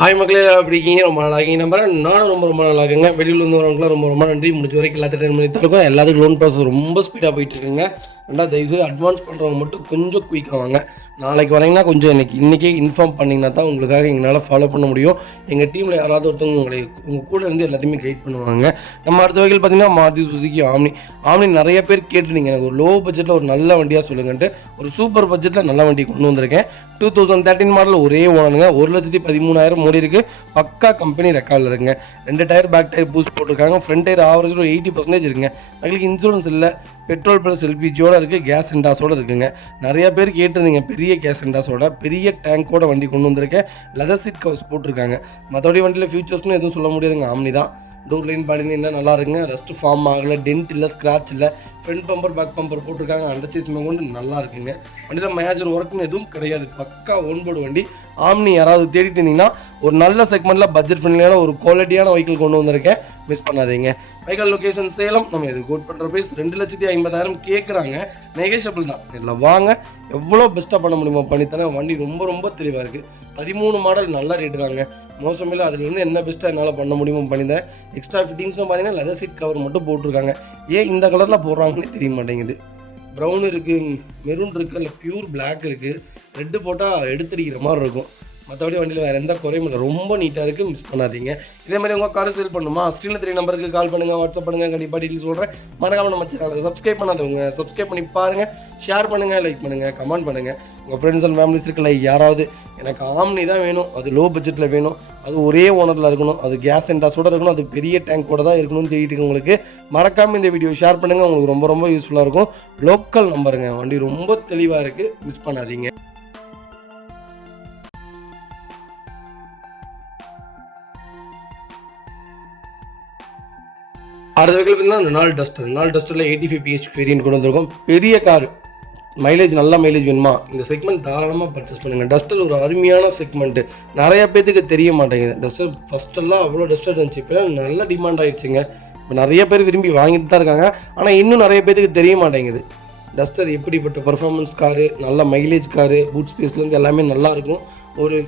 Hi மக்களே, எப்படி இருக்கீங்க? ரொம்ப நாள் ஆகி நம்புறேன். நானும் ரொம்ப நாள் ஆகுங்க. வெளியில் வந்து வரவங்களாம் ரொம்ப நன்றி. முடிஞ்ச வரைக்கும் எல்லாத்தையும் ட்ரெயின் பண்ணி தருக்கோம். எல்லாத்துக்கும் லோன் ப்ராசஸ் ரொம்ப ஸ்பீடாக போயிட்டு இருக்குங்க. ரெண்டாவது தயவுசெய்து அட்வான்ஸ் பண்ணுறவங்க மட்டும் கொஞ்சம் குயிக்காக வாங்க. நாளைக்கு வரீங்கன்னா கொஞ்சம் இன்றைக்கே இன்ஃபார்ம் பண்ணிங்கன்னா தான் உங்களுக்காக எங்களால் ஃபாலோ பண்ண முடியும். எங்கள் டீமில் யாராவது ஒருத்தவங்க உங்கள் கூட இருந்து எல்லாத்தையுமே கைட் பண்ணுவாங்க. நம்ம அடுத்த வகையில் பார்த்தீங்கன்னா மாருதி சுசுகி ஆம்னி நிறைய பேர் கேட்டுருந்தீங்க. எனக்கு ஒரு லோ பட்ஜெட்டில் ஒரு நல்ல வண்டியாக சொல்லுங்கன்ட்டு ஒரு சூப்பர் பட்ஜெட்டில் நல்ல வண்டி கொண்டு வந்திருக்கேன். 2013 மாடல் ஒரே ஓனருங்க. 1,13,000 ஓடி இருக்குது. பக்கா கம்பெனி ரெக்கார்டில் இருக்குங்க. 2 டயர் பேக் டயர் பூஸ்ட் போட்டிருக்காங்க. ஃப்ரண்ட் டயர் ஆவரேஜ் ஒரு 80% இருக்குங்க. அவங்களுக்கு இன்சூரன்ஸ் இல்லை. பெட்ரோல் ப்ளஸ் எல்பிஜியோட இருக்குது. கேஸ் எண்டாஸோடு இருக்குங்க. நிறைய பேர் கேட்டிருந்தீங்க பெரிய கேஸ் எண்டாஸோட பெரிய டேங்கோட வண்டி கொண்டு வந்திருக்கேன். லெதர் சீட் கவர்ஸ் போட்டிருக்காங்க. மற்றபடி வண்டியில் ஃபியூச்சர்ஸ்னு எதுவும் சொல்ல முடியாதுங்க. ஆம்னி தான். டோர் லைன் பாடினு என்ன நல்லா இருக்குங்க. ரஸ்ட் ஃபார்ம் ஆகலை, டென்ட் இல்லை, ஸ்க்ராட்ச் இல்லை. ஃப்ரண்ட் பம்பர் பேக் பம்பர் போட்டிருக்காங்க. அண்டர்சைஸ் கொண்டு நல்லா இருக்குங்க. வண்டியில் மேஜர் ஒர்க்குன்னு எதுவும் கிடையாது. பக்கா ஓன்போர்டு வண்டி. ஆம்னி யாராவது தேடிட்டு இருந்தீங்கன்னா ஒரு நல்ல செக்மெண்ட்டில் பட்ஜெட் ஃப்ரெண்ட்லியான ஒரு குவாலிட்டியான வெஹிக்கிள் கொண்டு வந்திருக்கேன். மிஸ் பண்ணாதீங்க. Vehicle location Salem. நம்ம இது கோட் பண்ணுற ப்ரைஸ் 2,50,000 கேட்குறாங்க. நெகோஷியபிள் தான். இதில் வாங்க, எவ்வளோ பெஸ்ட்டாக பண்ண முடியுமோ பண்ணித்தரேன். வண்டி ரொம்ப தெளிவாக இருக்குது. 13 மாடல் நல்ல ரேட்டு தாங்க. மோசமில்லை. அதில் வந்து என்ன பெஸ்ட்டாக என்னால் பண்ண முடியுமோ பண்ணித்தேன். எக்ஸ்ட்ரா ஃபிட்டிங்ஸ்னு பார்த்தீங்கன்னா லெதர் சீட் கவர் மட்டும் போட்டிருக்காங்க. ஏன் இந்த கலரில் போடுறாங்கன்னு தெரிய மாட்டேங்குது. ப்ரௌன் இருக்குது, மெரூன் இருக்குது, இல்லை பியூர் பிளாக் இருக்குது. ரெட்டு போட்டால் எடுத்தடிக்கிற மாதிரி இருக்கும். மற்றபடி வண்டியில் வேறு எந்த குறையும் இல்லை. ரொம்ப நீட்டாக இருக்குது. மிஸ் பண்ணாதீங்க. இதே மாதிரி உங்கள் காரை சேல் பண்ணுமா? ஸ்க்ரீனில் 3 நம்பருக்கு கால் பண்ணுங்கள், வாட்ஸ்அப் பண்ணுங்கள். கண்டிப்பாக டீட்டெயில் சொல்கிறேன். மறக்காமல் நம்ம சேனலை சப்ஸ்கிரைப் பண்ணாதவங்க சப்ஸ்கிரைப் பண்ணி பாருங்கள். ஷேர் பண்ணுங்கள், லைக் பண்ணுங்கள், கமெண்ட் பண்ணுங்கள். உங்கள் ஃப்ரெண்ட்ஸ் அண்ட் ஃபேமிலிஸ் இருக்குல்ல, யாராவது எனக்கு ஆம்னி தான் வேணும், அது லோ பட்ஜெட்டில் வேணும், அது ஒரே ஓனரில் இருக்கணும், அது கேஸ் எண்டாஸோடு இருக்கணும், அது பெரிய டேங்கோட தான் இருக்கணும்னு தெரியிட்டு உங்களுக்கு மறக்காமல் இந்த வீடியோ ஷேர் பண்ணுங்கள். உங்களுக்கு ரொம்ப யூஸ்ஃபுல்லாக இருக்கும். லோக்கல் நம்பருங்க. வண்டி ரொம்ப தெளிவாக இருக்குது. மிஸ் பண்ணாதீங்க. அடுத்த வகையில் பார்த்தீங்கன்னா இந்த நாள் டஸ்டரில் 85 PH வேரியன்ட் கொண்டு வந்திருக்கோம். பெரிய கார், மைலேஜ் நல்ல மைலேஜ் வேணுமா, இந்த செக்மெண்ட் தாராளமாக பர்ச்சேஸ் பண்ணுங்கள். டஸ்டர் ஒரு அருமையான செக்மெண்ட்டு. நிறைய பேத்துக்கு தெரிய மாட்டேங்குது. டஸ்டர் ஃபஸ்ட்டெல்லாம் அவ்வளோ டஸ்டர் இருந்துச்சு. இப்போ நல்ல டிமாண்ட் ஆகிடுச்சுங்க. இப்போ நிறைய பேர் விரும்பி வாங்கிட்டு தான் இருக்காங்க. ஆனால் இன்னும் நிறைய பேத்துக்கு தெரிய மாட்டேங்குது. டஸ்டர் எப்படிப்பட்ட பர்ஃபார்மன்ஸ் காரு, நல்ல மைலேஜ் காரு, பூட் ஸ்பேஸ்லேருந்து எல்லாமே நல்லாயிருக்கும். ஒரு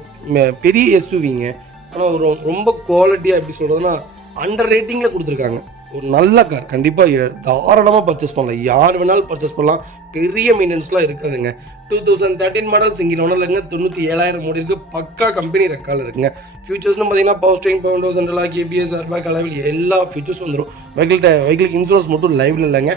பெரிய எஸ்யூவிங்க. ஆனால் ஒரு ரொம்ப குவாலிட்டியாக எப்படி சொல்கிறதுனா அண்டர் ரேட்டிங்கில் கொடுத்துருக்காங்க. ஒரு நல்ல கார். கண்டிப்பாக தாராளமாக பர்ச்சேஸ் பண்ணலாம். யார் வேணாலும் பர்ச்சேஸ் பண்ணலாம். பெரிய மெயின்டெனன்ஸ்லாம் இருக்காதுங்க. 2013 மாடல் சிங்கிள் ஓனரில் இருக்குங்க. 97,000 ஓடி இருக்குது. பக்கா கம்பெனி ரெக்கார்டில் இருக்குங்க. ஃபியூச்சர்ஸ்னு பார்த்தீங்கன்னா power steering, power windows, central lock, ABS, airbag, alloy wheel எல்லா ஃபியூச்சர்ஸ் வந்துடும். வெஹிக்கிளுக்கு இன்சூரன்ஸ் மட்டும் லைவில் இல்லைங்க.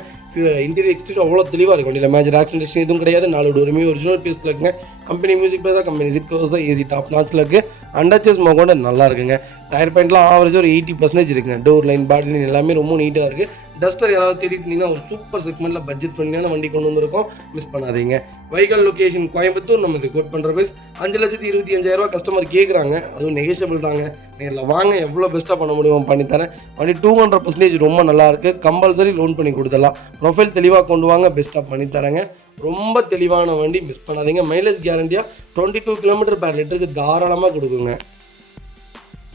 இன்டீரியர் எக்ஸ்டீரியர் அவ்வளோ தெளிவாக இருக்கும். வண்டியில் மேஜர் ஆக்சிடென்ட் எதுவும் கிடையாது. 4 டோருமே ஒரிஜினல் பீஸில் இருக்குங்க. கம்பெனி மியூசிக் பிளேயர் தான், கம்பெனி சீட் கவர்ஸ் தான், ஏசி டாப் நாச்சில் இருக்குது. அண்டர்சேஸ் கூட நல்லா இருக்குங்க. டயர் பாயிண்ட்லாம் ஆவரேஜ் ஒரு 80% இருக்குங்க. டோர் லைன், பாடி லைன் எல்லாமே ரொம்ப நீட்டாக இருக்குது. டஸ்டர் யாராவது தேடிட்டு இருந்தீங்கன்னா ஒரு சூப்பர் செக்மெண்ட்டில் பட்ஜெட் ஃப்ரெண்ட்லியான வண்டி கொண்டு வந்திருக்கோம். மிஸ் பண்ணாதீங்க. Vehicle location Coimbatore. நம்ம இது கோட் பண்ணுற ப்ரைஸ் 5,25,000 கஸ்டமர் கேட்குறாங்க. அதுவும் நெகோஷியபிள் தாங்க. நேரில் வாங்க, எவ்வளோ பெஸ்ட்டாக பண்ண முடியுமோ பண்ணித்தரேன். வண்டி 200% ரொம்ப நல்லா இருக்குது. கம்பல்சரி லோன் பண்ணி கொடுத்துடலாம். ப்ரொஃபைல் தெளிவாக கொண்டு வாங்க, பெஸ்ட்டாக பண்ணித்தரேங்க. ரொம்ப தெளிவான வண்டி. மிஸ் பண்ணாதீங்க. மைலேஜ் கேரண்டியாக 22 km/லிட்டருக்கு தாராளமாக கொடுக்குங்க.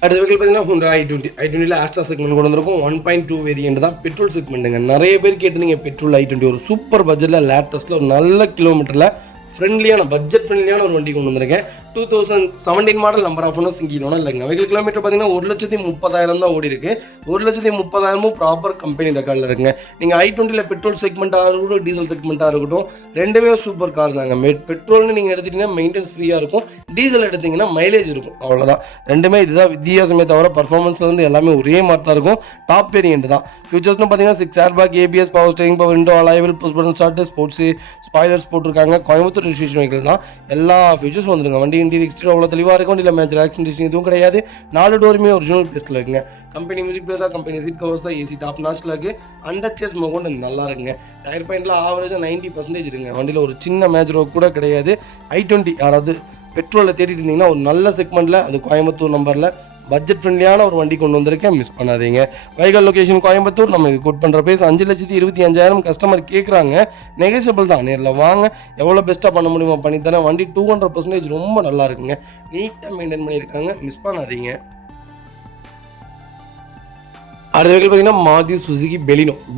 அடுத்த வெஹிக்கிள் பார்த்தீங்கன்னா ஹுண்டாய் i20 ஆஸ்ட்ரா செக்மெண்ட் கொண்டு வந்திருக்கும். 1.2 வேரியன்ட் தான். பெட்ரோல் செக்மெண்ட்டுங்க. நிறைய பேர் கேட்டிருந்தீங்க பெட்ரோல் i20 ஒரு சூப்பர் பட்ஜெட்டில் லேட்டஸ்ட்டில் ஒரு நல்ல கிலோமீட்டரில் ஃப்ரெண்ட்லியான பட்ஜெட் ஃப்ரெண்ட்லியான ஒரு வண்டி கொண்டு வந்திருக்கேன். 2017 மாடல் நம்பர் ஆஃப் ஒன்றும் சிங்கிள் ஒன்றும் இல்லைங்க. வெஹிக்கிள் கிலோமீட்டர் பார்த்தீங்கன்னா 1,30,000 தான் ஓடி இருக்குது. 1,30,000 ப்ராப்பர் கம்பெனி ரெக்கார்டில் இருக்குங்க. நீங்கள் i20 பெட்ரோல் செக்மெண்ட்டாக இருக்கட்டும், டீசல் செக்மெண்ட்டாக இருக்கட்டும், ரெண்டுமே சூப்பர் கார் தாங்க. பெட்ரோல்னு நீங்கள் எடுத்துட்டிங்கன்னா மெயின்டெனன்ஸ் ஃப்ரீயாக இருக்கும். டீசல் எடுத்திங்கன்னா மைலேஜ் இருக்கும். அவ்வளோதான். ரெண்டுமே இதுதான் வித்தியாசமே தவிர பர்ஃபார்மன்ஸ்லேருந்து எல்லாமே ஒரே மாதிரி தான் இருக்கும். டாப் வேரியன்ட் தான். ஃபியூச்சர்ஸ்னு பார்த்தீங்கன்னா 6 airbag, ABS, power steering, power window, alloy wheel, push button start, sports spoilers போட்டிருக்காங்க. கோயம்புத்தூர் ரிஜிஸ்ட்ரேஷன் வெஹிக்கிள் தான். எல்லா ஃபியூச்சர்ஸ் வந்துருங்க. வண்டி இன்டீரியர் எக்ஸ்டீரியர் அவ்வளோ தெளிவாக இருக்கும். இல்லை மேஜர் ஆக்சிடென்ட் எதுவும் கிடையாது. 4 டோருமே ஒரிஜினல் பிளேஸில் இருக்குங்க. கம்பெனி மியூசிக் பிளேயர் தான், கம்பெனி சீட் கவர்ஸ் தான், ஏசி டாப் நாச்சில் இருக்குது. அண்டர்சேஸ் கொண்டு நல்லா இருக்குங்க. டயர் பாயிண்ட்லாம் ஆவரேஜாக 90% இருக்குங்க. வண்டியில் ஒரு சின்ன மேஜர் ஒர்க் கூட கிடையாது. i20 யாராவது பெட்ரோலில் தேடிட்டு இருந்தீங்கன்னா ஒரு நல்ல செக்மெண்ட்டில், அது கோயம்புத்தூர் நம்பரில் பட்ஜெட் ஃப்ரெண்ட்லியான ஒரு வண்டி கொண்டு வந்திருக்கேன். மிஸ் பண்ணாதீங்க. Vehicle location Coimbatore. நம்ம இது கோட் பண்ணுற ப்ரைஸ் 5,25,000 கஸ்டமர் கேட்குறாங்க. நெகோஷியபிள் தான். நேரில் வாங்க, எவ்வளோ பெஸ்ட்டாக பண்ண முடியுமோ பண்ணித்தரேன். வண்டி 200% ரொம்ப நல்லா இருக்குங்க. நீட்டாக மெயின்டைன் பண்ணியிருக்காங்க. மிஸ் பண்ணாதீங்க. அடுத்த வெஹிக்கிள் பார்த்தீங்கன்னா மாருதி சுசுகி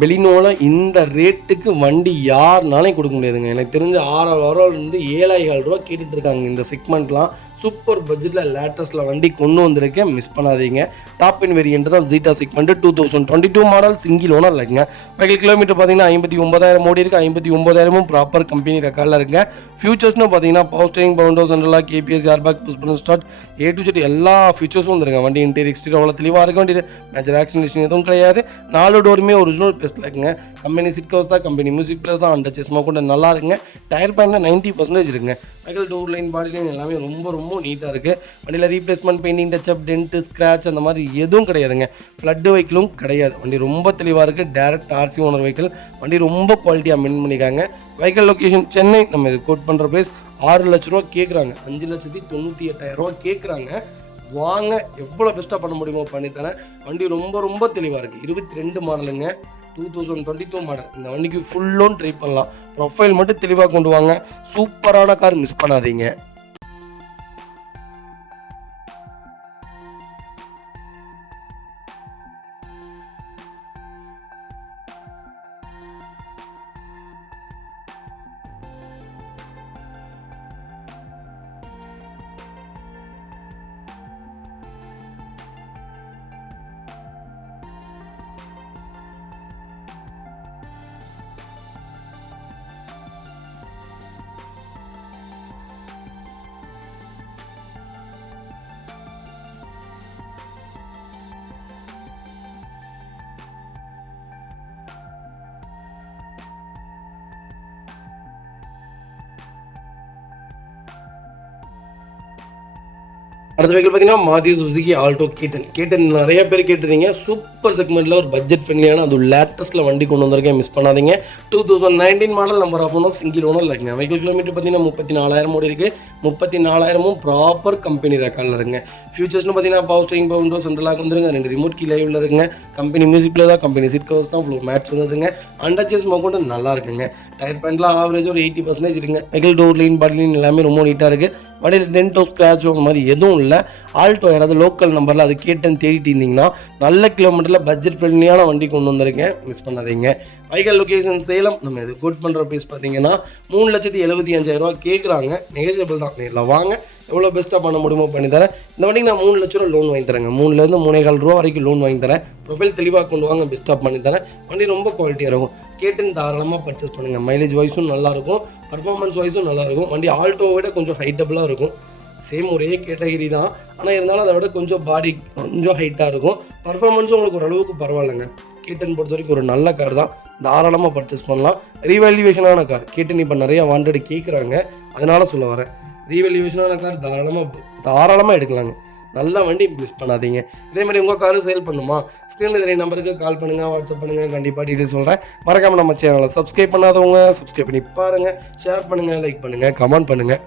பெலினோவில் இந்த ரேட்டுக்கு வண்டி யாருனாலையும் கொடுக்க முடியாதுங்க. எனக்கு தெரிஞ்ச 6,000 7,500 கேட்டுட்டு இருக்காங்க. இந்த செக்மெண்ட்லாம் சூப்பர் பட்ஜெட்டில் லேட்டஸ்ட்டில் வண்டி கொண்டு வந்திருக்கேன், மிஸ் பண்ணாதீங்க. டாப் இன் வேரியன்ட் தான் ஜீட்டா செக்மெண்ட் 2022 மாடல் சிங்கிள் ஓனர் இல்லைங்க. வெஹிக்கிள் கிலோமீட்டர் பார்த்தீங்கன்னா 59,000 ஓடி இருக்குது. 59,000 ப்ராப்பர் கம்பெனி ரெக்கார்டில் இருக்குங்க. ஃபியூச்சர்ஸ்னு பார்த்தீங்கன்னா power steering, power window central lock, KBS, airbag, push button start, A to Z எல்லா ஃபியூச்சர்ஸும் வந்துருங்க. வண்டி இன்டீரியர் எக்ஸ்டீரியர் அவ்வளோ தெளிவாக இருக்க வண்டி, மேஜர் ஆக்சிடென்ட் எதுவும் கிடையாது. 4 டோருமே ஒரிஜினல் பெஸ்ட்டில் இருக்குங்க. கம்பெனி சீட் கவர்ஸ் தான், கம்பெனி மியூசிக் பிளேயர் தான், அண்டர் செஸ்மா கூட நல்லா இருக்குங்க. டயர் பேனில் 90% இருக்குங்க. Vehicle door line, body line எல்லாமே ரொம்ப நீட்டாக இருக்குது. வண்டியில் replacement, painting, touch-up, tent, scratch அந்த மாதிரி எதுவும் கிடையாதுங்க. ஃப்ளட் வெஹிக்கிளும் கிடையாது. வண்டி ரொம்ப தெளிவாக இருக்குது. Direct RC owner vehicle. வண்டி ரொம்ப குவாலிட்டியாக மெயின் பண்ணிக்காங்க. Vehicle location Chennai. நம்ம இது கோட் பண்ணுற ப்ரைஸ் 6 லட்ச ரூபா கேட்குறாங்க. 5,98,000 கேட்குறாங்க. வாங்க, எவ்வளோ பெஸ்ட்டாக பண்ண முடியுமோ பண்ணித்தரேன். வண்டி ரொம்ப தெளிவாக இருக்குது. 22 மாடலுங்க, 2022 மாடல். இந்த வண்டிக்கு ஃபுல் லோன் ட்ரை பண்ணலாம். ப்ரொஃபைல் மட்டும் தெளிவாக கொண்டு வாங்க. சூப்பரான கார், மிஸ் பண்ணாதீங்க. அடுத்த வெஹிக்கிள் பார்த்தீங்கன்னா மாருதி சுசுகி ஆல்டோ கேட்டன் நிறைய பேர் கேட்டிருந்தீங்க. சூப்பர் செக்மெண்ட்டில் ஒரு பட்ஜெட் ஃப்ரெண்ட்லியான அது லேட்டஸ்ட்டில் வண்டி கொண்டு வந்திருக்கேன், மிஸ் பண்ணாதீங்க. 2019 model, number of owner single owner இருக்குங்க. வெஹிக்கிள் கிலோமீட்டர் பார்த்தீங்கன்னா 34,000 ஓடி இருக்குது. 34,000 ப்ராப்பர் கம்பெனி ரெக்கார்டில் இருக்குங்க. ஃபியூச்சர்ஸ்னு பார்த்தீங்கன்னா பவர் ஸ்டேரிங், பவுண்டோ சென்ட்ரலாக வந்துருங்க. 2 ரிமோட் கீ லைவில் இருக்குங்க. கம்பெனி மியூசிக் பிளேயர் தான், கம்பெனி சீட் கவர்ஸ் தான், ஃப்ளோர் மேட்ச் வந்ததுங்க. அண்டர் சேஸ் மோக்கொண்டு நல்லா இருக்குங்க. டயர் பேண்ட்லாம் ஆவரேஜ் ஒரு 80% இருக்குங்க. Vehicle door line, body line எல்லாமே ரொம்ப நீட்டாக இருக்குது. வண்டியில் டென்ட்டோ, ஸ்க்ராச்சோ அந்த மாதிரி எதுவும் இல்லை. ஆல்டோ யாராவது லோக்கல் நம்பரில் அது கேட்டேன்னு தேடிட்டு இருந்தீங்கன்னா நல்ல கிலோமீட்டரில் பட்ஜெட் ஃப்ரெண்ட்லியான வண்டி கொண்டு வந்திருக்கேன், மிஸ் பண்ணாதீங்க. Vehicle location Salem. நம்ம இது கோட் பண்ணுற ப்ரைஸ் பார்த்தீங்கன்னா 3,75,000 கேட்குறாங்க. நெகோசியபிள் தான். நேரில் வாங்க, எவ்வளோ பெஸ்ட்டாக பண்ண முடியுமோ பண்ணி தரேன். இந்த வண்டிக்கு நான் 3 லட்ச ரூபா லோன் வாங்கி தரேங்க. 3,000 3,400 ரூபா வரைக்கும் லோன் வாங்கி தரேன். ப்ரொஃபைல் தெளிவாக கொண்டு வாங்க, பெஸ்ட்டாக பண்ணி தரேன். வண்டி ரொம்ப குவாலிட்டியாக இருக்கும். கேட்டுன்னு தாராளமாக பர்ச்சேஸ் பண்ணுங்கள். மைலேஜ் வைஸும் நல்லாயிருக்கும், பர்ஃபார்மன்ஸ் வைஸும் நல்லாயிருக்கும். வண்டி ஆல்டோவை விட கொஞ்சம் ஹைட்டபுளாக இருக்கும். சேம் ஒரே கேட்டகிரி தான், ஆனால் இருந்தாலும் அதை விட கொஞ்சம் பாடி கொஞ்சம் ஹைட்டாக இருக்கும். பர்ஃபார்மன்ஸும் உங்களுக்கு ஓரளவுக்கு பரவாயில்லைங்க. கேட்டன் பொறுத்த வரைக்கும் ஒரு நல்ல கார் தான், தாராளமாக பர்ச்சேஸ் பண்ணலாம். ரீவேல்யூவேஷனான கார். கேட்டன் இப்போ நிறையா வாண்டட் கேட்குறாங்க, அதனால சொல்ல வரேன். ரீவேல்யூவேஷனான கார் தாராளமாக எடுக்கலாங்க. நல்ல வண்டி, மிஸ் பண்ணாதீங்க. இதே மாதிரி உங்கள் காரு சேல் பண்ணுமா, ஸ்க்ரீனில் தெரிய நம்பருக்கு கால் பண்ணுங்கள், வாட்ஸ்அப் பண்ணுங்கள். கண்டிப்பாக டீட்டெயில் சொல்கிறேன். மறக்காமல் நம்ம சேனலை சப்ஸ்கிரைப் பண்ணாதவங்க சப்ஸ்கிரைப் பண்ணி பாருங்கள். ஷேர் பண்ணுங்கள், லைக் பண்ணுங்கள், கமெண்ட் பண்ணுங்கள்.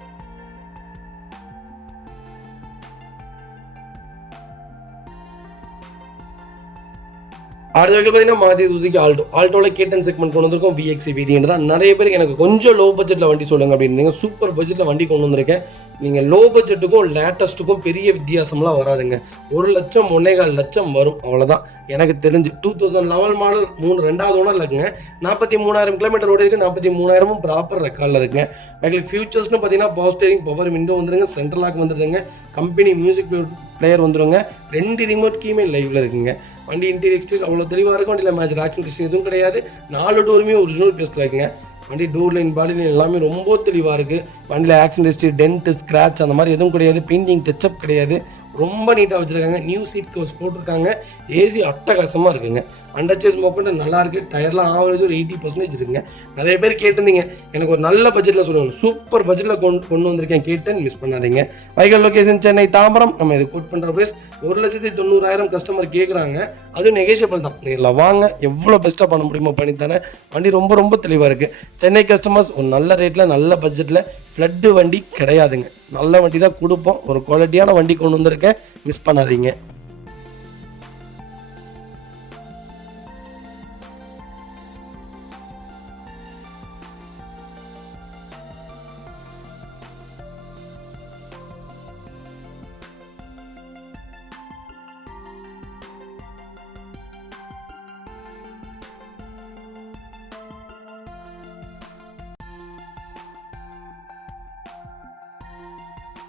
அடுத்த வரைக்கும் பார்த்தீங்கன்னா மாருதி சுசுகி ஆல்டோவில் கேட்டன் செக்மெண்ட் கொண்டு வந்திருக்கோம். VXI வேரியன்ட் தான். நிறைய பேருக்கு எனக்கு கொஞ்சம் லோ பட்ஜெட்டில் வண்டி சொல்லுங்க அப்படின்னு. சூப்பர் பட்ஜெட்டில் வண்டி கொண்டு வந்திருக்கேன். நீங்கள் லோ பட்ஜெட்டுக்கும் லேட்டஸ்ட்டுக்கும் பெரிய வித்தியாசம்லாம் வராதுங்க. 1 லட்சம் 1.25 லட்சம் வரும், அவ்வளோதான் எனக்கு தெரிஞ்சு. 2011 மாடல் 2வது ஓனர் இருக்குங்க. 43,000 கிலோமீட்டர் ஓடி இருக்குது. 43,000 ப்ராப்பர் ரெக்கார்டில் இருக்குங்க. எங்களுக்கு ஃபியூச்சர்ஸ்னு பார்த்தீங்கன்னா பவர் ஸ்டேரிங், பவர் விண்டோ வந்துருங்க, சென்ட்ரல் லாக் வந்துடுங்க, கம்பெனி மியூசிக் பிளேயர் வந்துடுங்க, 2 ரிமோட் கீமே லைவில் இருக்குங்க. வண்டி இன்டீரியர் எக்ஸ்டீரியர் அவ்வளோ தெளிவாக இருக்கும். வண்டியில் மேஜர் ஆக்சிடென்ட் எதுவும் கிடையாது. 4 டோருமே ஒரிஜினல் பேஸ்ட்டில் இருக்குங்க. வண்டி டோர் லைன், பாடி லைன் எல்லாமே ரொம்ப தெளிவாக இருக்குது. வண்டியில் ஆக்சிடென்ட் ஹிஸ்ட்ரி, டென்ட், ஸ்க்ராட்ச் அந்த மாதிரி எதுவும் கிடையாது. பெயிண்டிங், டச்சப் கிடையாது. ரொம்ப நீட்டாக வச்சுருக்காங்க. நியூ சீட் கவர்ஸ் போட்டிருக்காங்க. ஏசி அட்டகாசமாக இருக்குங்க. அண்டர்சேஸ் மோக்கொண்டு நல்லா இருக்குது. டயர்லாம் ஆவரேஜ் ஒரு 80% இருக்குங்க. நிறைய பேர் கேட்டிருந்தீங்க, எனக்கு ஒரு நல்ல பட்ஜெட்டில் சொல்லுங்கள். சூப்பர் பட்ஜெட்டில் கொண்டு வந்திருக்கேன், கேட்டேன், மிஸ் பண்ணாதீங்க. Vehicle location Chennai Tambaram. நம்ம இது கோட் பண்ணுற ப்ரைஸ் 1,90,000 கஸ்டமர் கேட்குறாங்க. அதுவும் நெகோசியபிள் தான். நேரில் வாங்க, எவ்வளோ பெஸ்ட்டாக பண்ண முடியுமோ பண்ணித்தானே. வண்டி ரொம்ப தெளிவாக இருக்குது. சென்னை கஸ்டமர்ஸ் ஒரு நல்ல ரேட்டில் நல்ல பட்ஜெட்டில் ஃப்ளட்டு வண்டி கிடையாதுங்க. நல்ல வண்டி தான் கொடுப்போம். ஒரு குவாலிட்டியான வண்டி கொண்டு வந்திருக்கேன், மிஸ் பண்ணாதீங்க.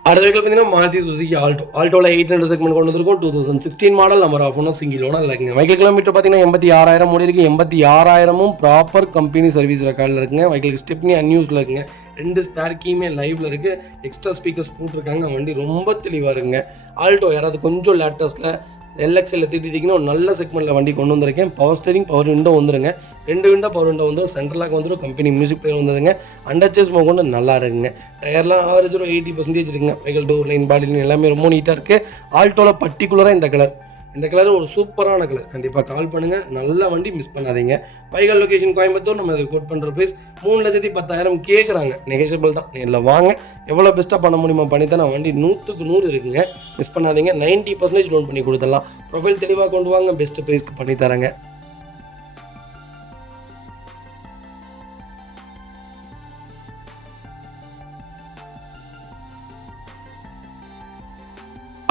அடுத்த வெஹிக்கிள் பார்த்தீங்கன்னா மாருதி சுசுகி ஆல்டோவில் 800 செக்மெண்ட் கொண்டு வந்திருக்கும். 2016 model, number of owner single owner இருக்குங்க. வெஹிக்கிள் கிலோமீட்டர் பார்த்தீங்கன்னா 86,000 ஓடி இருக்குது. 86,000ம் ப்ராப்பர் கம்பெனி சர்வீஸ் ரெக்கார்டில் இருக்குங்க. வெஹிக்கிள் ஸ்டெப்னி அன்யூஸில் இருக்குங்க. 2 ஸ்பேர் கீமே லைவில் இருக்குது. எக்ஸ்ட்ரா ஸ்பீக்கர்ஸ் போட்டிருக்காங்க. வண்டி ரொம்ப தெளிவாக இருக்குங்க. ஆல்டோ யாராவது கொஞ்சம் லேட்டஸ்ட்டில் எல்எக்ஸ்எல்ல திட்டிங்கன்னா ஒரு நல்ல செக்மெண்ட்டில் வண்டி கொண்டு வந்திருக்கேன். பவர் ஸ்டேரிங், பவர் விண்டோ வந்துருங்க. 2 விண்டோ பவர் விண்டோ வந்துடும். சென்ட்ரலாக வந்துடும். கம்பெனி மியூசிக் பிளேயர் வந்ததுங்க. அண்டர்ச்சேஸ் கொண்டு நல்லா இருக்குங்க. டயர்லாம் ஆவரேஜ் ஒரு 80% இருக்குங்க. Vehicle door line, body line எல்லாமே ரொம்ப நீட்டாக இருக்குது. ஆல்டோவில் பர்டிகுலராக இந்த கலர் ஒரு சூப்பரான கலர். கண்டிப்பாக கால் பண்ணுங்கள். நல்ல வண்டி, மிஸ் பண்ணாதீங்க. Vehicle location Coimbatore. நம்ம இதை கோட் பண்ணுற ப்ரைஸ் 3,10,000 கேட்குறாங்க. நெகோஷியபிள் தான். நேரில் வாங்க, எவ்வளோ பெஸ்ட்டாக பண்ண முடியுமா பண்ணித்தரேன். வண்டி 100க்கு 100 இருக்குங்க. மிஸ் பண்ணாதீங்க. 90% லோன் பண்ணி கொடுத்துடலாம். ப்ரொஃபைல் தெளிவாக கொண்டு வாங்க. பெஸ்ட் ப்ரைஸ்க்கு பண்ணித்தராங்க.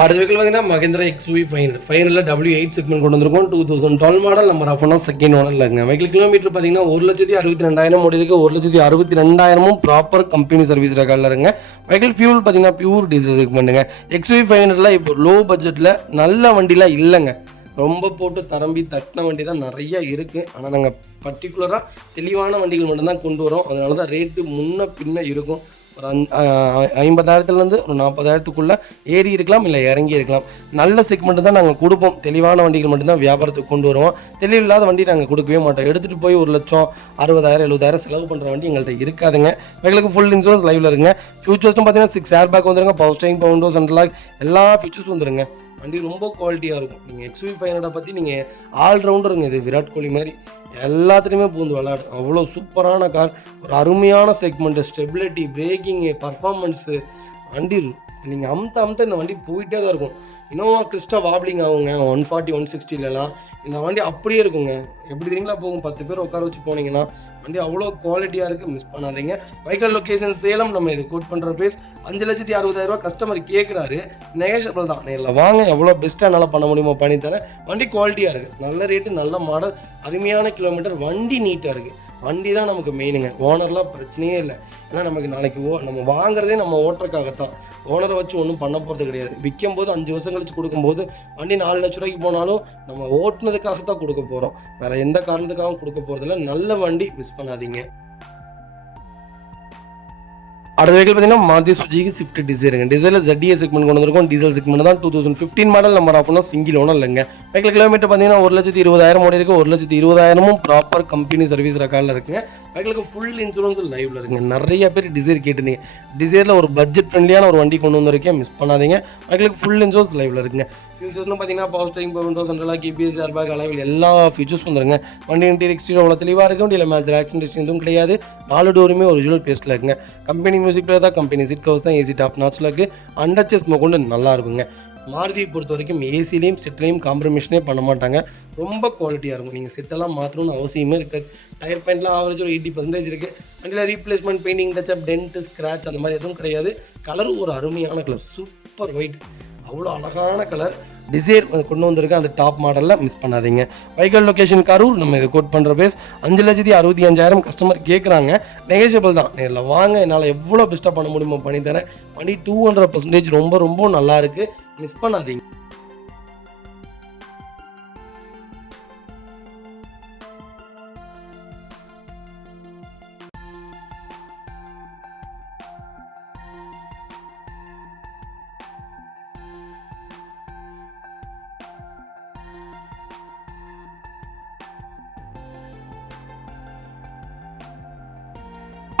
அடுத்த வெஹிக்கிள் பார்த்தீங்கன்னா மஹிந்திரா XUV 500 W8 செக்மெண்ட் கொண்டு வந்திருக்கும். 2012 model, number of owner second owner இருக்குங்க. வெஹிக்கிள் கிலோமீட்டர் பார்த்தீங்கன்னா 1,62,000 ஓடி இருக்குது. 1,62,000ம் ப்ராப்பர் கம்பெனி சர்வீஸ் ரெக்கார்டில் இருக்குங்க. வெஹிக்கிள் ஃபியூல் பார்த்தீங்கன்னா பியூர் டீசல் செக்மெண்ட்டுங்க. XUV 500 இப்போ லோ பட்ஜெட்டில் நல்ல வண்டிலாம் இல்லைங்க. ரொம்ப போட்டு தரம்பி தட்டின வண்டி தான் நிறைய இருக்குது. ஆனால் நாங்கள் பர்டிகுலராக தெளிவான வண்டிகள் மட்டும்தான் கொண்டு வரோம். அதனால தான் ரேட்டு முன்ன பின்ன இருக்கும். ஒரு 50,000 ஒரு 40,000 ஏறி இருக்கலாம், இல்லை இறங்கி இருக்கலாம். நல்ல செக்மெண்ட்டு தான் நாங்கள் கொடுப்போம். தெளிவான வண்டிகள் மட்டும்தான் வியாபாரத்துக்கு கொண்டு வருவோம். தெளிவில்லாத வண்டி நாங்கள் கொடுக்கவே மாட்டோம். எடுத்துகிட்டு போய் 1,60,000 70,000 செலவு பண்ணுற வண்டி எங்கள்கிட்ட இருக்காதுங்க. எங்களுக்கு ஃபுல் இன்சூரன்ஸ் லைவில் இருக்குங்க. ஃபியூச்சர்ஸ்னு பார்த்தீங்கன்னா 6 ஏர் பேக் வந்துருங்க. Power steering, power window, central lock எல்லா ஃபியூச்சர்ஸும் வந்துருங்க. வண்டி ரொம்ப குவாலிட்டியாக இருக்கும். நீங்கள் XUV 500 பற்றி நீங்கள் ஆல்ரவுண்டருங்க. இது விராட் கோலி மாதிரி எல்லாத்துலேயுமே பூந்து விளையாடும். அவ்வளோ சூப்பரான கார். ஒரு அருமையான செக்மெண்ட்டு, ஸ்டெபிலிட்டி, பிரேக்கிங்கு, பர்ஃபார்மன்ஸு. வண்டி நீங்கள் அமுத்த இந்த வண்டி போயிட்டே தான் இருக்கும். இனோவா கிறிஸ்டா வாப்ளிங் ஆகுங்க 140 160 இந்த வண்டி அப்படியே இருக்குங்க. எப்படி தெரியுங்களா போகும். 10 பேர் உட்கார வச்சு போனீங்கன்னா வண்டி அவ்வளோ குவாலிட்டியாக இருக்குது. மிஸ் பண்ணாதீங்க. Vehicle location Salem. நம்ம இது கோட் பண்ணுற ப்ரைஸ் 5,60,000 கஸ்டமர் கேட்குறாரு. நெகோஷியபிள் தான். நேரில் வாங்க, எவ்வளோ பெஸ்ட்டாக நல்லா பண்ண முடியுமோ பண்ணித்தரேன். வண்டி குவாலிட்டியாக இருக்குது. நல்ல ரேட்டு, நல்ல மாடல், அருமையான கிலோமீட்டர். வண்டி நீட்டாக இருக்குது. வண்டி தான் நமக்கு மெயினுங்க. ஓனர்லாம் பிரச்சனையே இல்லை. ஏன்னா நமக்கு நாளைக்கு நம்ம வாங்குறதே நம்ம ஓட்டுறதுக்காகத்தான். ஓனரை வச்சு ஒன்றும் பண்ண போகிறது கிடையாது. விற்கும் போது 5 வருஷம் கழிச்சு கொடுக்கும்போது வண்டி 4 லட்ச ரூபாய்க்கு போனாலும் நம்ம ஓட்டுனதுக்காகத்தான் கொடுக்க போகிறோம். வேறு எந்த காரணத்துக்காகவும் கொடுக்க போகிறதில்ல. நல்ல வண்டி, மிஸ் பண்ணாதீங்க. அடுத்த வெஹிக்கிள் பார்த்தீங்கன்னா மாருதி சுசுகி ஸ்விஃப்ட் டிசைருங்க. டிசைரில் ZDA செக்மெண்ட் கொண்டு வந்திருக்கும். டீசல் செக்மெண்ட் தான். 2015 model, number of owner single owner இல்லைங்க. வெஹிக்கிள் கிலோமீட்டர் பார்த்தீங்கன்னா 1,20,000 ஓடி இருக்குது. 1,20,000ம் ப்ராப்பர் கம்பெனி சர்வீஸ் ரெக்கார்டில் இருக்குங்க. வெஹிக்கிளுக்கு ஃபுல் இன்சூரன்ஸ் லைவில் இருக்குங்க. நிறைய பேர் டிசைர் கேட்டிருந்தீங்க. டிசைரில் ஒரு பட்ஜெட் ஃப்ரெண்ட்லியான ஒரு வண்டி கொண்டு வந்திருக்கேன். மிஸ் பண்ணாதீங்க. வெஹிக்கிளுக்கு ஃபுல் இன்சூரன்ஸ் லைவில் இருக்குங்க. ஃபியூச்சர்ஸ்னு பார்த்தீங்கன்னா power steering, power window, சென்ட்ரலாக KPS, air bag, அலைவில் எல்லா ஃபீச்சர்ஸ் வந்துருங்க. வண்டி இன்டீரியர் எக்ஸ்டீரியர் அவ்வளோ தெளிவாக இருக்கும். வண்டியில் மேட்ச் ஆக்சிடென்ட் எதுவும் கிடையாது. 4 டோருமே ஒரிஜினல் பேஸ்ட்டில் இருக்குங்க. கம்பெனி மியூசிக் பிளேயர் தான். கம்பெனி சீட் கவர்ஸ் தான். ஏசி டாப் நாட்சில் இருக்குது. அண்டர்ச்சேஸ் கொண்டு நல்லா இருக்குங்க. மாருதியை பொறுத்த வரைக்கும் ஏசிலையும் செட்லையும் காம்ப்ரமைஷனே பண்ண மாட்டாங்க. ரொம்ப குவாலிட்டியாக இருக்கும். நீங்கள் செட்டெல்லாம் மாற்றணும்னு அவசியமே இருக்காது. டயர் பாயிண்ட்லாம் ஆவரேஜ் ஒரு 80% இருக்குது. வண்டியில் replacement, painting, touch up, dent, scratch அந்த மாதிரி எதுவும் கிடையாது. கலர் ஒரு அருமையான கலர், சூப்பர் ஒயிட், அவ்வளோ அழகான கலர். டிசைர் கொண்டு வந்திருக்கேன். அந்த டாப் மாடலில், மிஸ் பண்ணாதீங்க. Vehicle location Karur. நம்ம இதை கோட் பண்ணுற பேஸ் 5,65,000 கஸ்டமர் கேட்குறாங்க. நெகோஷியபிள் தான். நேரில் வாங்க, என்னால் எவ்வளோ பெஸ்ட்டாக பண்ண முடியுமோ பண்ணித்தரேன். வண்டி 200% ரொம்ப ரொம்ப நல்லா இருக்குது. மிஸ் பண்ணாதீங்க.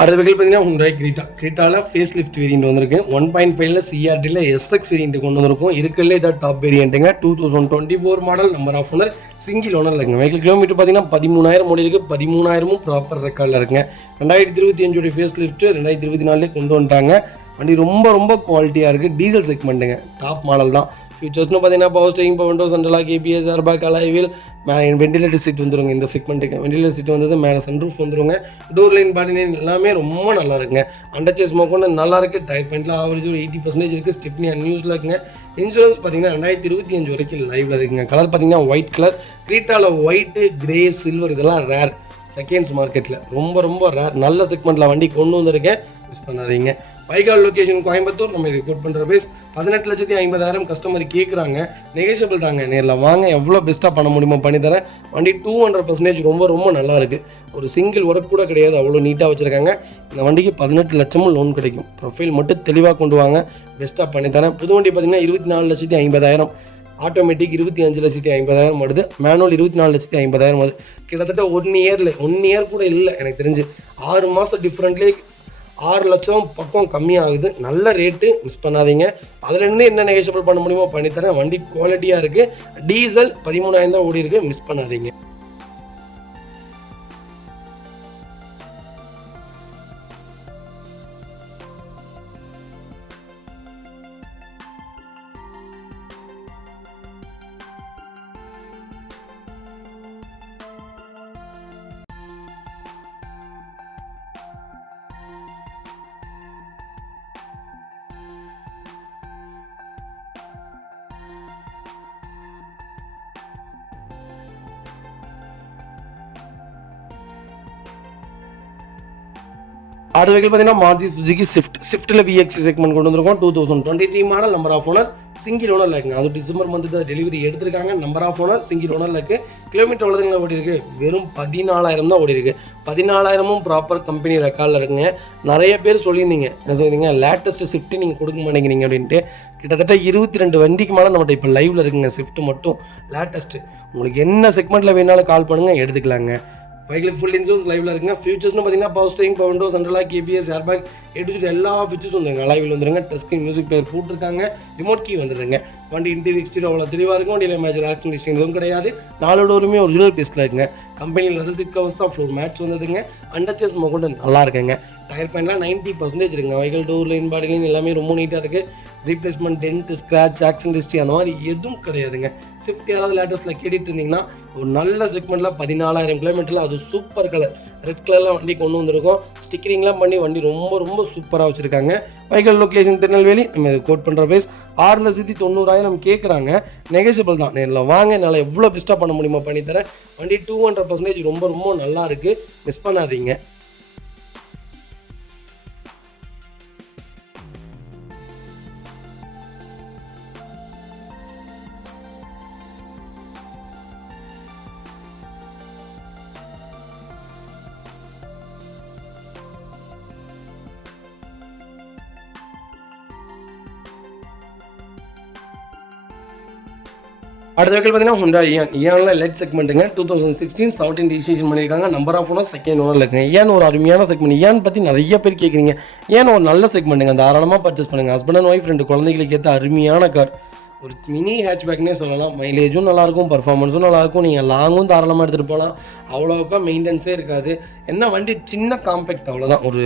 அடுத்த வெஹிக்கிள் பார்த்தீங்கன்னா ஹுண்டாய் கிரீட்டாவில் ஃபேஸ் லிஃப்ட் வேரியன்ட் வந்திருக்கு. 1.5ல CRDயில் SX வேரியன்ட் கொண்டு வந்திருக்கும். இருக்கிறதுல இதான் டாப் வேரியன்ட்டுங்க. 2024 model, number of owner single owner இருக்குங்க. வெஹிக்கிள் கிலோமீட்டர் பார்த்தீங்கன்னா 13,000 ஓடி இருக்குது. 13,000ம் ப்ராப்பர் ரெக்கார்டில் இருக்குங்க. 2025 ஃபேஸ் லிஃப்ட்டு 2024 கொண்டு வந்துட்டாங்க. வண்டி ரொம்ப ரொம்ப குவாலிட்டியாக இருக்குது. டீசல் செக்மெண்ட்டுங்க. டாப் மாடல் தான். ஃபீச்சர்ஸ்னு பார்த்தீங்கன்னா power steering, power window, சென்ட்ரலாக KPS, air bag, அலைவில், வெண்டிலேட்டர் சீட் வந்துருங்க. இந்த செக்மெண்ட்டுக்கு வெண்டிலேட்டர் சீட் வந்தது. மேலே சன்ரூஃப் வந்துருங்க. டோர் லைன், பாடி லைன் எல்லாமே ரொம்ப நல்லா இருக்குங்க. அண்டர்ச்சேஸ் கொண்டு நல்லா இருக்குது. டயர் பாயிண்ட்லாம் ஆவரேஜ் ஒரு 80% இருக்குது. ஸ்டெப்னி அன்யூஸில் இருக்குங்க. இன்சூரன்ஸ் பார்த்தீங்கன்னா 2025 வரைக்கும் லைவில் இருக்குங்க. கலர் பார்த்தீங்கன்னா ஒயிட் கலர். கிரீட்டாவில் ஒயிட்டு, கிரே, சில்வர் இதெல்லாம் ரேர். செகண்ட்ஸ் மார்க்கெட்டில் ரொம்ப ரொம்ப ரேர், நல்ல செக்மெண்ட்டில் வண்டி கொண்டு வந்திருக்கேன், மிஸ் பண்ணாதீங்க. வைகால் லொக்கேஷன் கோயம்புத்தூர். நம்ம இது கோட் பண்ணுற ப்ரைஸ் 18,50,000 கஸ்டமர் கேட்குறாங்க. நெகோஷியபிள் தாங்க, நேரில் வாங்க, எவ்வளோ பெஸ்ட்டாக பண்ண முடியுமோ பண்ணித்தரேன். வண்டி 200% ரொம்ப ரொம்ப நல்லா இருக்குது. ஒரு சிங்கிள் ஒர்க் கூட கிடையாது, அவ்வளோ நீட்டாக வச்சுருக்காங்க. இந்த வண்டிக்கு 18 லட்சமும் லோன் கிடைக்கும். ப்ரொஃபைல் மட்டும் தெளிவாக கொண்டு வாங்க, பெஸ்ட்டாக பண்ணித்தரேன். புது வண்டி பார்த்திங்கன்னா 24,50,000, ஆட்டோமேட்டிக் 25,50,000 வருது, மேனுவல் 24,50,000 வருது. கிட்டத்தட்ட 1 இயர் கூட இல்லை எனக்கு தெரிஞ்சு, 6 மாதம் டிஃப்ரெண்ட்லேயே 6 லட்சம் பக்கம் கம்மியாகுது. நல்ல ரேட்டு, மிஸ் பண்ணாதீங்க. அதுலேருந்து என்ன நெகோஷியபிள் பண்ண முடியுமோ பண்ணித்தரேன். வண்டி குவாலிட்டியாக இருக்குது. டீசல் 13,000 தான் ஓடி இருக்குது, மிஸ் பண்ணாதீங்க. அடுத்த வெஹிக்கிள் பார்த்தீங்கன்னா மாருதி சுசுகி ஸ்விஃப்ட்டில் விஎக்ஸ் செக்மெண்ட் கொண்டு வந்திருக்கோம். 2023 model, number of owner single ஓனரில் இருக்குங்க. அது டிசம்பர் மந்த் தான் டெலிவரி எடுத்திருக்காங்க. நம்பர் ஆஃப் ஓனர் சிங்கிள் ஓனரில் இருக்குது. கிலோமீட்டர் எவ்வளோதுங்க ஓடி இருக்குது? வெறும் 14,000 தான் ஓடி இருக்குது. 14,000 ப்ராப்பர் கம்பெனி ரெக்கார்டில் இருக்குங்க. நிறைய பேர் சொல்லியிருந்தீங்க, என்ன சொல்லியிருந்தீங்க, லேட்டஸ்ட் ஸ்விஃப்ட்டு நீங்கள் கொடுக்க மாட்டேங்கிறீங்க அப்படின்ட்டு. கிட்டத்தட்ட 22 வண்டிக்கு மேலே நம்மகிட்ட இப்போ லைவில் இருக்குங்க. ஸ்விஃப்ட் மட்டும் லேட்டஸ்ட்டு. உங்களுக்கு என்ன செக்மெண்ட்டில் வேணாலும் கால் பண்ணுங்கள், எடுத்துக்கலாங்க. பைக்கில் ஃபுல் இன்சூரன்ஸ் லைவில் இருக்குங்க. ஃபியூச்சர்ஸ்னு பார்த்தீங்கன்னா power steering, power window, central lock, KBS, airbag, எல்லா ஃபீச்சர்ஸும் வந்துருங்க. லைவில் வந்துருங்க. டச் ஸ்க்ரீன் மியூசிக் பிளேயர் போட்டிருக்காங்க. ரிமோட் கீ வந்துடுங்க. வண்டி இன்டீரியர் எக்ஸ்டீரியர் அவ்வளோ தெளிவாக இருக்கும். வண்டியில் மேஜர் ஆக்சிடென்ட் ஹிஸ்டரி எதுவும் கிடையாது. 4 டோருமே ஒரிஜினல் பீஸில் இருக்குங்க. கம்பெனியில் லெதர் சீட் கவர்ஸ் தான், ஃப்ளோர் மேட்ச் வந்ததுங்க. அண்டர்ச்சேஸ் கொண்டு நல்லா இருக்குங்க. டயர் பேன்லாம் 90% இருக்குங்க. Vehicle door line, body line எல்லாமே ரொம்ப நீட்டாக இருக்குது. Replacement, dent, scratch, accident history அந்த மாதிரி எதுவும் கிடையாதுங்க. ஸ்விஃப்ட் யாராவது லேட்டஸ்ட்டில் கேட்டுட்டு இருந்தீங்கன்னா, ஒரு நல்ல செக்மெண்ட்டில் 14,000 கிலோமீட்டரில் அது சூப்பர் கலர், ரெட் கலர்லாம் வண்டி கொண்டு வந்திருக்கோம். ஸ்டிக்கரிங்லாம் பண்ணி வண்டி ரொம்ப ரொம்ப சூப்பராக வச்சுருக்காங்க. வைக்கல் லொக்கேஷன் திருநெல்வேலி. நம்ம இது கோட் பண்ணுற ப்ரைஸ் 6,90,000 கேட்குறாங்க. நெகோஷியபிள் தான், நேரில் வாங்க, என்னால் எவ்வளோ பெஸ்ட்டாக பண்ண முடியுமோ பண்ணித்தரேன். வண்டி 200% ரொம்ப ரொம்ப நல்லா இருக்குது, மிஸ் பண்ணாதீங்க. அடுத்த வெஹிக்கிள் பார்த்தீங்கன்னா ஹுண்டா இயானில் லெட் செக்மெண்ட்டுங்க. 2016, 17 ரிஜிஸ்ட்ரேஷன் பண்ணியிருக்காங்க. நம்பர் ஆஃப் ஓனர் செகண்ட் ஓனரில் இருக்குங்க. இயான் ஒரு அருமையான செக்மெண்ட். இயான் பற்றி நிறைய பேர் கேட்குறீங்க. ஏன் ஒரு நல்ல செக்மெண்ட்டுங்க, தாராளமாக பர்ச்சேஸ் பண்ணுங்கள். ஹஸ்பண்ட் அண்ட் ஒய்ஃப் 2 குழந்தைகளுக்கு ஏற்ற அருமையான கார். ஒரு மினி ஹேட்ச்பேக்னே சொல்லலாம். மைலேஜும் நல்லாயிருக்கும், பர்ஃபார்மன்ஸும் நல்லாயிருக்கும். நீங்கள் லாங்கும் தாராளமாக எடுத்துகிட்டு போகலாம். அவ்வளோக்கா மெயின்டெனன்ஸே இருக்காது. என்ன வண்டி சின்ன காம்பேக்ட், அவ்வளோதான். ஒரு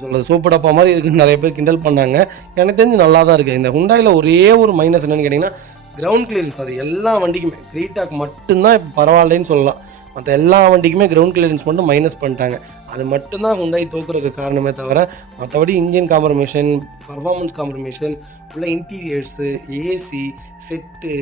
சொல்கிறது சோப்பு டப்பா மாதிரி இருக்குன்னு நிறைய பேர் கிண்டல் பண்ணாங்க. எனக்கு தெரிஞ்சு நல்லா தான் இருக்குது. இந்த ஹுண்டாயில் ஒரே ஒரு மைனஸ் என்னென்னு கேட்டிங்கன்னா, கிரவுண்ட் கிளியரன்ஸ். அது எல்லா வண்டிக்குமே, கிரீட்டாக்கு மட்டும்தான் இப்போ பரவாயில்லைன்னு சொல்லலாம். மற்ற எல்லா வண்டிக்குமே கிரவுண்ட் கிளியரன்ஸ் மட்டும் மைனஸ் பண்ணிட்டாங்க. அது மட்டும்தான் ஹுண்டாய் தோக்குறதுக்கு காரணமே தவிர, மற்றபடி இன்ஜின் காம்ப்ரமைசேஷன், பர்ஃபார்மன்ஸ் காம்ப்ரமைசேஷன், உள்ள இன்டீரியர்ஸு, ஏசி செட்டு,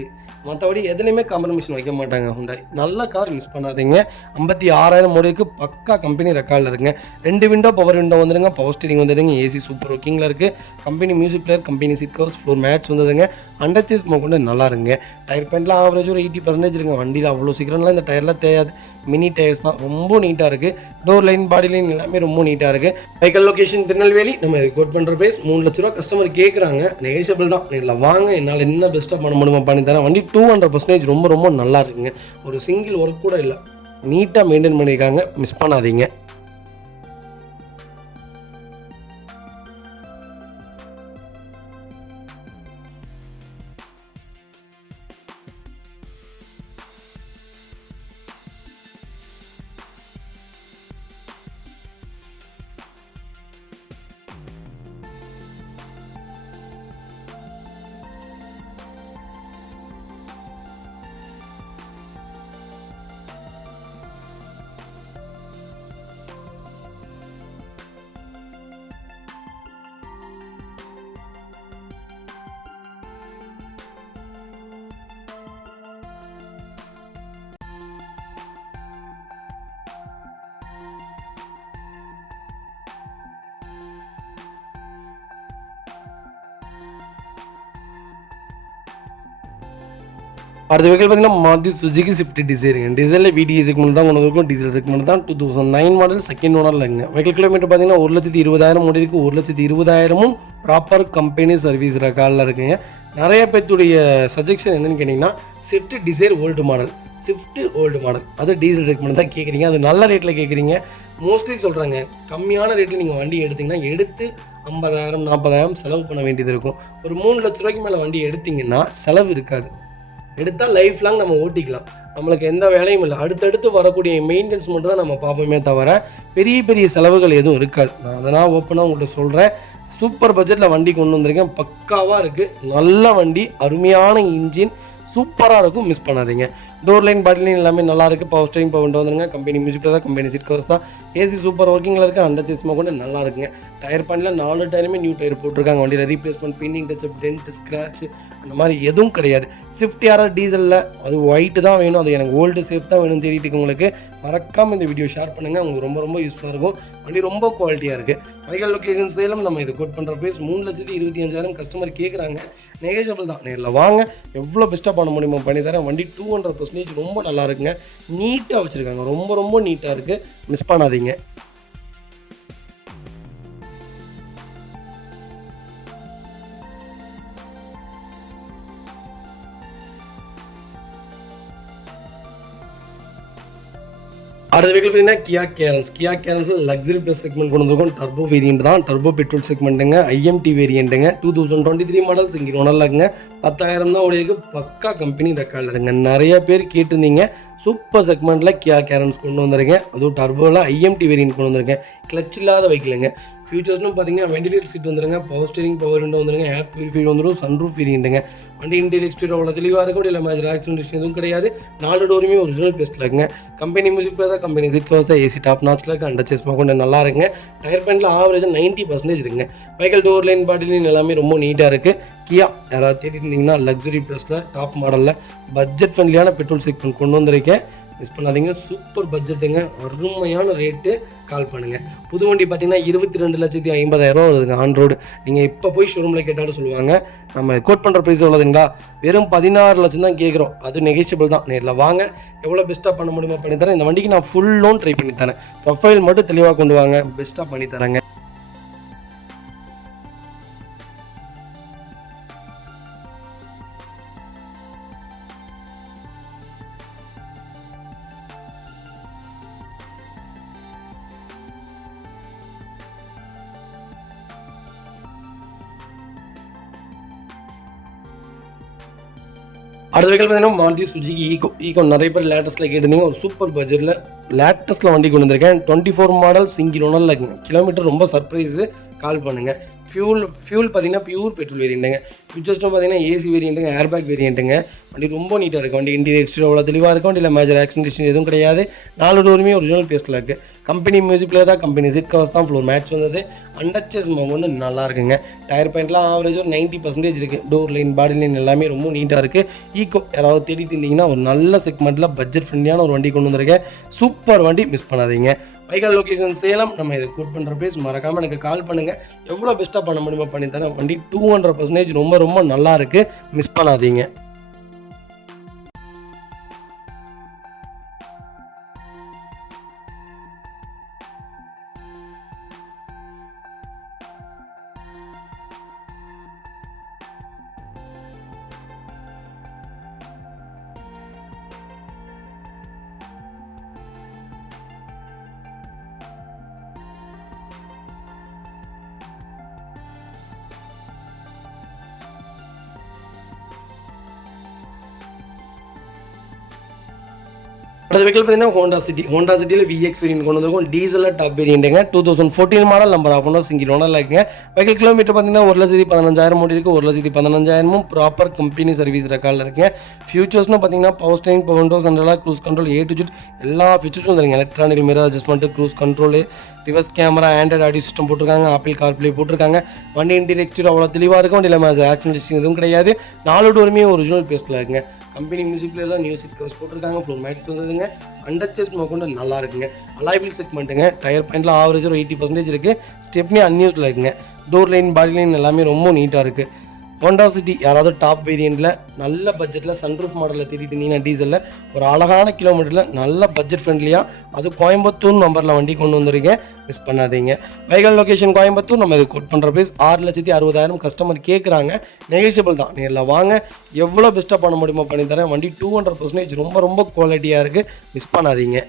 மற்றபடி எதுலேயுமே காம்ப்ரமைசேஷன் வைக்க மாட்டாங்க ஹுண்டாய். நல்ல கார், மிஸ் பண்ணாதீங்க. 56,000 ஓடிக்கு பக்கா கம்பெனி ரெக்கார்டில் இருக்குங்க. 2 விண்டோ பவர் விண்டோ வந்துடுங்க. பவர் ஸ்டீரிங் வந்துடுங்க. ஏசி சூப்பர் ஒர்க்கிங்கில் இருக்குது. Company music player, company seat covers, floor mats வந்ததுங்க. அண்டர்ச்சேஸ் கொண்டு நல்லா இருங்க. டயர் பேண்ட்லாம் ஆவரேஜ் ஒரு 80% இருக்குங்க. வண்டியில் அவ்வளோ சீக்கிரம்லாம் இந்த டயர்லாம் தேயாது. மினி டயர்ஸ் தான், ரொம்ப நீட்டாக இருக்குது. டோர் லைன், பாடி லைன் எல்லாமே ரொம்ப நீட்டாக இருக்குது. Vehicle location Tirunelveli. நம்ம இது கோட் பண்ணுற ப்ரைஸ் 3 லட்ச ரூபா கஸ்டமர் கேட்குறாங்க. நெகோஷியபிள் தான், நேரில் வாங்க, என்னால் என்ன பெஸ்ட்டாக பண்ண முடியுமா பண்ணி தரேன். வண்டி 200% ரொம்ப ரொம்ப நல்லா இருக்குங்க. ஒரு சிங்கிள் ஒர்க் கூட இல்லை, நீட்டாக மெயின்டைன் பண்ணியிருக்காங்க, மிஸ் பண்ணாதீங்க. அடுத்த வெஹிக்கிள் பார்த்தீங்கன்னா மாருதி சுசுகி ஸ்விஃப்ட் டிசைருங்க. டீசலில் VDI செக்மெண்ட் தான் கொண்டு வந்திருக்கும். டீசல் செக்மெண்ட் தான் 2009 மாடல், செகண்ட் ஓனர்லங்க. வெஹிக்கிள் கிலோமீட்டர் பார்த்தீங்கன்னா 1,20,000 ஓடி இருக்குது. 1,20,000ம் ப்ராப்பர் கம்பெனி சர்வீஸ் ரெக்கார்டில் இருக்குங்க. நிறைய பேர்த்துடைய சஜெக்ஷன் என்னென்னு கேட்டிங்கன்னா, Swift desire old model, Swift old model, அது டீசல் செக்மெண்ட் தான் கேட்குறீங்க. அது நல்ல ரேட்டில் கேட்குறீங்க. மோஸ்ட்லி சொல்கிறாங்க, கம்மியான ரேட்டில் நீங்கள் வண்டி எடுத்திங்கன்னா எடுத்து 50,000 40,000 செலவு பண்ண வேண்டியது இருக்கும். ஒரு 3 லட்ச ரூபாய்க்கு மேலே வண்டி எடுத்திங்கன்னா செலவு இருக்காது. எடுத்தால் லைஃப் லாங் நம்ம ஓட்டிக்கலாம். நம்மளுக்கு எந்த வேலையும் இல்லை. அடுத்தடுத்து வரக்கூடிய மெயின்டெனன்ஸ் மட்டும் தான் நம்ம பார்ப்போமே தவிர பெரிய பெரிய செலவுகள் எதுவும் இருக்காது. நான் அதனால் ஓப்பனாக உங்கள்கிட்ட சொல்கிறேன். சூப்பர் பட்ஜெட்டில் வண்டி கொண்டு வந்திருக்கேன். பக்காவாக இருக்குது. நல்ல வண்டி, அருமையான இன்ஜின், சூப்பராக இருக்கும். மிஸ் பண்ணாதீங்க. டோர் லைன், பாடி லைன் எல்லாமே நல்லா இருக்குது. பவர் ஸ்டீரிங், பவர் விண்டோ வந்துருங்க. கம்பெனி மியூசிக்கில் தான், கம்பெனி சீட் கவர்ஸ் தான். ஏசி சூப்பர் ஒர்க்கிங்கில் இருக்குது. அண்டர் சேஸ்மா கொண்டு நல்லா இருக்குங்க. டயர் பாயிண்டில் 4 டயருமே நியூ டயர் போட்டிருக்காங்க. வண்டியில் replacement, pinning, touch up, dent, scratch அந்த மாதிரி எதுவும் கிடையாது. ஸ்விஃப்ட் யாராவது டீசலில் அது ஒயிட்டு தான் வேணும், அது எனக்கு ஓல்டு சேஃப் தான் வேணும்னு தேடிட்டு உங்களுக்கு மறக்காமல் இந்த வீடியோ ஷேர் பண்ணுங்கள். உங்களுக்கு ரொம்ப ரொம்ப யூஸ்ஃபுல்லாக இருக்கும். வண்டி ரொம்ப குவாலிட்டியாக இருக்குது. Vehicle location Salem. நம்ம இது கோட் பண்ணுற ப்ரைஸ் 3,25,000 கஸ்டமர் கேட்குறாங்க. நெகோஷியபிள் தான். நேரில் வாங்க, எவ்வளோ பெஸ்ட்டாக பண்ண முடியுமோ பண்ணி தரேன். வண்டி 200% ரொம்ப நல்லா இருக்குங்க. நீட்டாக வச்சுருக்காங்க. ரொம்ப ரொம்ப நீட்டாக இருக்குது. மிஸ் பண்ணாதீங்க. அடுத்த வெஹிக்கிள் பார்த்தீங்கன்னா கியா கேரன்ஸ். கியா கேரன்ஸில் லக்ஸரி ப்ளஸ் செக்மெண்ட் கொண்டு வந்திருக்கும். டர்போ வேரியன்ட் தான். டர்போ பெட்ரோல் செக்மெண்ட்டுங்க. IMT வேரியண்ட்டுங்க. 2023 மாடல், சிங்கிள் ஓனரில் இருக்குங்க. 10,000 தான் ஓடி இருக்குது. பக்கா கம்பெனி ரெக்கார்டில் இருக்குங்க. நிறைய பேர் கேட்டிருந்தீங்க. சூப்பர் செக்மெண்ட்டில் கியா கேரன்ஸ் கொண்டு வந்திருக்கேன். அதுவும் டர்போவில் IMT வேரியன்ட் கொண்டு வந்திருக்கேன். கிளச் இல்லாத வெஹிக்கிளுங்க. ஃபியூச்சர்ஸ்னு பார்த்தீங்கன்னா வெண்டிலேட்டர் சீட் வந்துருங்க. பவர் ஸ்டீரிங், பவர் விண்டோ வந்துருங்க. ஏர் பியூரிஃபையர் வந்துடும். சன்ரூஃப் வேரியண்ட்டுங்க. வண்டி இன்டீரியர் எக்ஸ்டீரியர் அவ்வளோ தெளிவாக இருக்கும். இல்லை மேஜர் ஆக்சிடென்ட் எதுவும் கிடையாது. 4 டோருமே ஒரிஜினல் பெஸ்ட்டில் இருக்குங்க. கம்பெனி மியூசிக் தான், கம்பெனி சீட் கவர்ஸ் தான். ஏசி டாப் நாச்சில் இருக்குது. அண்டர் சேஸ்மா கொண்டு நல்லா இருக்குங்க. டயர் பாயிண்டில் ஆவரேஜாக 90% இருக்குங்க. Vehicle door line, body line எல்லாமே ரொம்ப நீட்டாக இருக்குது. கியா யாராவது தேடிட்டு இருந்தீங்கன்னா லக்ஸரி ப்ளஸில் டாப் மாடலில் பட்ஜெட் ஃப்ரெண்ட்லியான பெட்ரோல் செக்மெண்ட் கொண்டு வந்திருக்கேன். மிஸ் பண்ணாதீங்க. சூப்பர் பட்ஜெட்டுங்க. அருமையான ரேட்டு. கால் பண்ணுங்கள். புது வண்டி பார்த்தீங்கன்னா 22,50,000 வருதுங்க ஆன் ரோடு. நீங்கள் இப்போ போய் ஷோரூமில் கேட்டாலும் சொல்லுவாங்க, நம்ம கோட் பண்ணுற ப்ரைஸ் எவ்வளோதுங்களா, வெறும் 16 லட்சம் தான் கேட்குறோம். அது நெகோஷியபிள் தான். நேரில் வாங்க, எவ்வளோ பெஸ்ட்டாக பண்ண முடியுமோ பண்ணித்தரேன். இந்த வண்டிக்கு நான் ஃபுல் லோன் ட்ரை பண்ணித்தரேன். ப்ரொஃபைல் மட்டும் தெளிவாக கொண்டு வாங்க, பெஸ்ட்டாக பண்ணித்தரேங்க. அடுத்த வெஹிக்கிள் பார்த்தீங்கன்னா மாருதி சுசுகி ஈகோ. நிறைய பேர் லேட்டஸ்ட்டில் கேட்டிருந்தீங்க. ஒரு சூப்பர் பட்ஜெட்டில் லேட்டஸ்ட்டில் வண்டி கொண்டு வந்திருக்கேன். 24 மாடல், சிங்கிள் ஓனரில் இருக்குங்க. கிலோமீட்டர் ரொம்ப சர்ப்ரைஸு. கால் பண்ணுங்கள். ஃபியூல் பார்த்தீங்கன்னா பியூர் பெட்ரோல் வேரியண்ட்டுங்க. ஃபியூச்சர்ஸ்டும் பார்த்தீங்கன்னா ஏசி வேரியண்ட்டுங்க, ஏர்பேக் வேரியண்ட்டுங்க. வண்டி ரொம்ப நீட்டாக இருக்குது. வண்டி இன்டீரியர் எக்ஸ்டீரியர் அவ்வளோ தெளிவாக இருக்கும். இல்லை மேஜர் ஆக்சிடென்ட் எதுவும் கிடையாது. 4 டோருமே ஒரிஜினல் பேஸ்ட்டில் இருக்குது. கம்பெனி மியூசிக்கில் தான், கம்பெனி சீட் கவர்ஸ் தான். ஃப்ளோர் மேட்ச் வந்தது. அண்டர்ச்சேஸ் ஒன்று நல்லா இருக்குங்க. டயர் பாயிண்ட்லாம் ஆவரேஜ் ஒரு 90% இருக்குது. டோர் லைன், பாடி லைன் எல்லாமே ரொம்ப நீட்டாக இருக்குது. ஈகோ யாராவது தேடிட்டு இருந்தீங்கன்னா ஒரு நல்ல செக்மெண்ட்டில் பட்ஜெட் ஃப்ரெண்ட்லியான ஒரு வண்டி கொண்டு வந்திருக்கேன். சூப்பர் வண்டி. மிஸ் பண்ணாதீங்க. Vehicle location Salem. நம்ம இதை கோட் பண்ணுற ப்ரைஸ் மறக்காமல் எனக்கு கால் பண்ணுங்கள். எவ்வளோ பெஸ்ட்டாக பண்ண முடியுமோ பண்ணித்தரேன். வண்டி 200% ரொம்ப ரொம்ப நல்லா இருக்குது. மிஸ் பண்ணாதீங்க. அடுத்த வெஹிக்கிள் பார்த்தீங்கன்னா ஹோண்டா சிட்டியில் VX வேரியன்ட் கொண்டு வந்திருக்கும். டீசலில் டாப் வேரியண்ட்டுங்க. 2014 model, number of owner, single ஓனரில் இருக்குங்க. வெஹிக்கிள் கிலோமீட்டர் பார்த்தீங்கன்னா 1,15,000 ஓடி இருக்குது. 1,15,000 ப்ராப்பர் கம்பெனி சர்வீஸ் ரெக்கார்டில் இருக்குங்க. ஃபியூச்சர்ஸ்னு பார்த்தீங்கன்னா பவர் ஸ்டீரிங், பவர் விண்டோ, சென்ட்ரலாக cruise control, A to Z எல்லா ஃபீச்சர்ஸும் வந்துருங்க. Electronic mirror adjustment, cruise control, reverse camera, Android audio system போட்டிருக்காங்க. ஆப்பிள் கார்ப்ளே போட்டிருக்காங்க. வண்டி இன்டீரியர் எக்ஸ்டீரியர் அவ்வளோ தெளிவாக இருக்கும். வண்டியில் மேஜர் ஆக்சிடென்ட் எதுவும் கிடையாது. 4 டோருமே ஒரிஜினல் பேஸ்ட்டில் இருக்குங்க. கம்பெனி மியூசிக் பிளேயர் தான். நியூ சீட் கவர்ஸ் போட்டிருக்காங்க. ஃப்ளோர் மேட்ஸ் வந்துருதுங்க. அண்டர்ச்சேஸ் கொண்டு நல்லா இருக்குங்க. அலாய்வில் செக்மெண்ட்டுங்க. டயர் பாயிண்டில் ஆவரேஜ் ஒரு 80% இருக்குது. ஸ்டெப்னி அன்யூஸ்டில் இருக்குங்க. டோர் லைன், பாடி லைன் எல்லாமே ரொம்ப நீட்டாக இருக்குது. ஹோண்டா சிட்டி யாராவது டாப் வேரியண்ட்டில் நல்ல பட்ஜெட்டில் சன்ரூஃப் மாடலில் தேடிட்டு இருந்தீங்கன்னா டீசலில் ஒரு அழகான கிலோமீட்டரில் நல்ல பட்ஜெட் ஃப்ரெண்ட்லியாக அது கோயம்புத்தூர் நம்பரில் வண்டி கொண்டு வந்திருக்கேன், மிஸ் பண்ணாதீங்க. Vehicle location Coimbatore. நம்ம இது கோட் பண்ணுற ப்ரைஸ் 6,60,000 கஸ்டமர் கேட்குறாங்க. நெகோஷியபிள் தான். நேரில் வாங்க, எவ்வளோ பெஸ்ட்டாக பண்ண முடியுமோ பண்ணித்தரேன். வண்டி 200% ரொம்ப ரொம்ப குவாலிட்டியாக இருக்குது, மிஸ் பண்ணாதீங்க.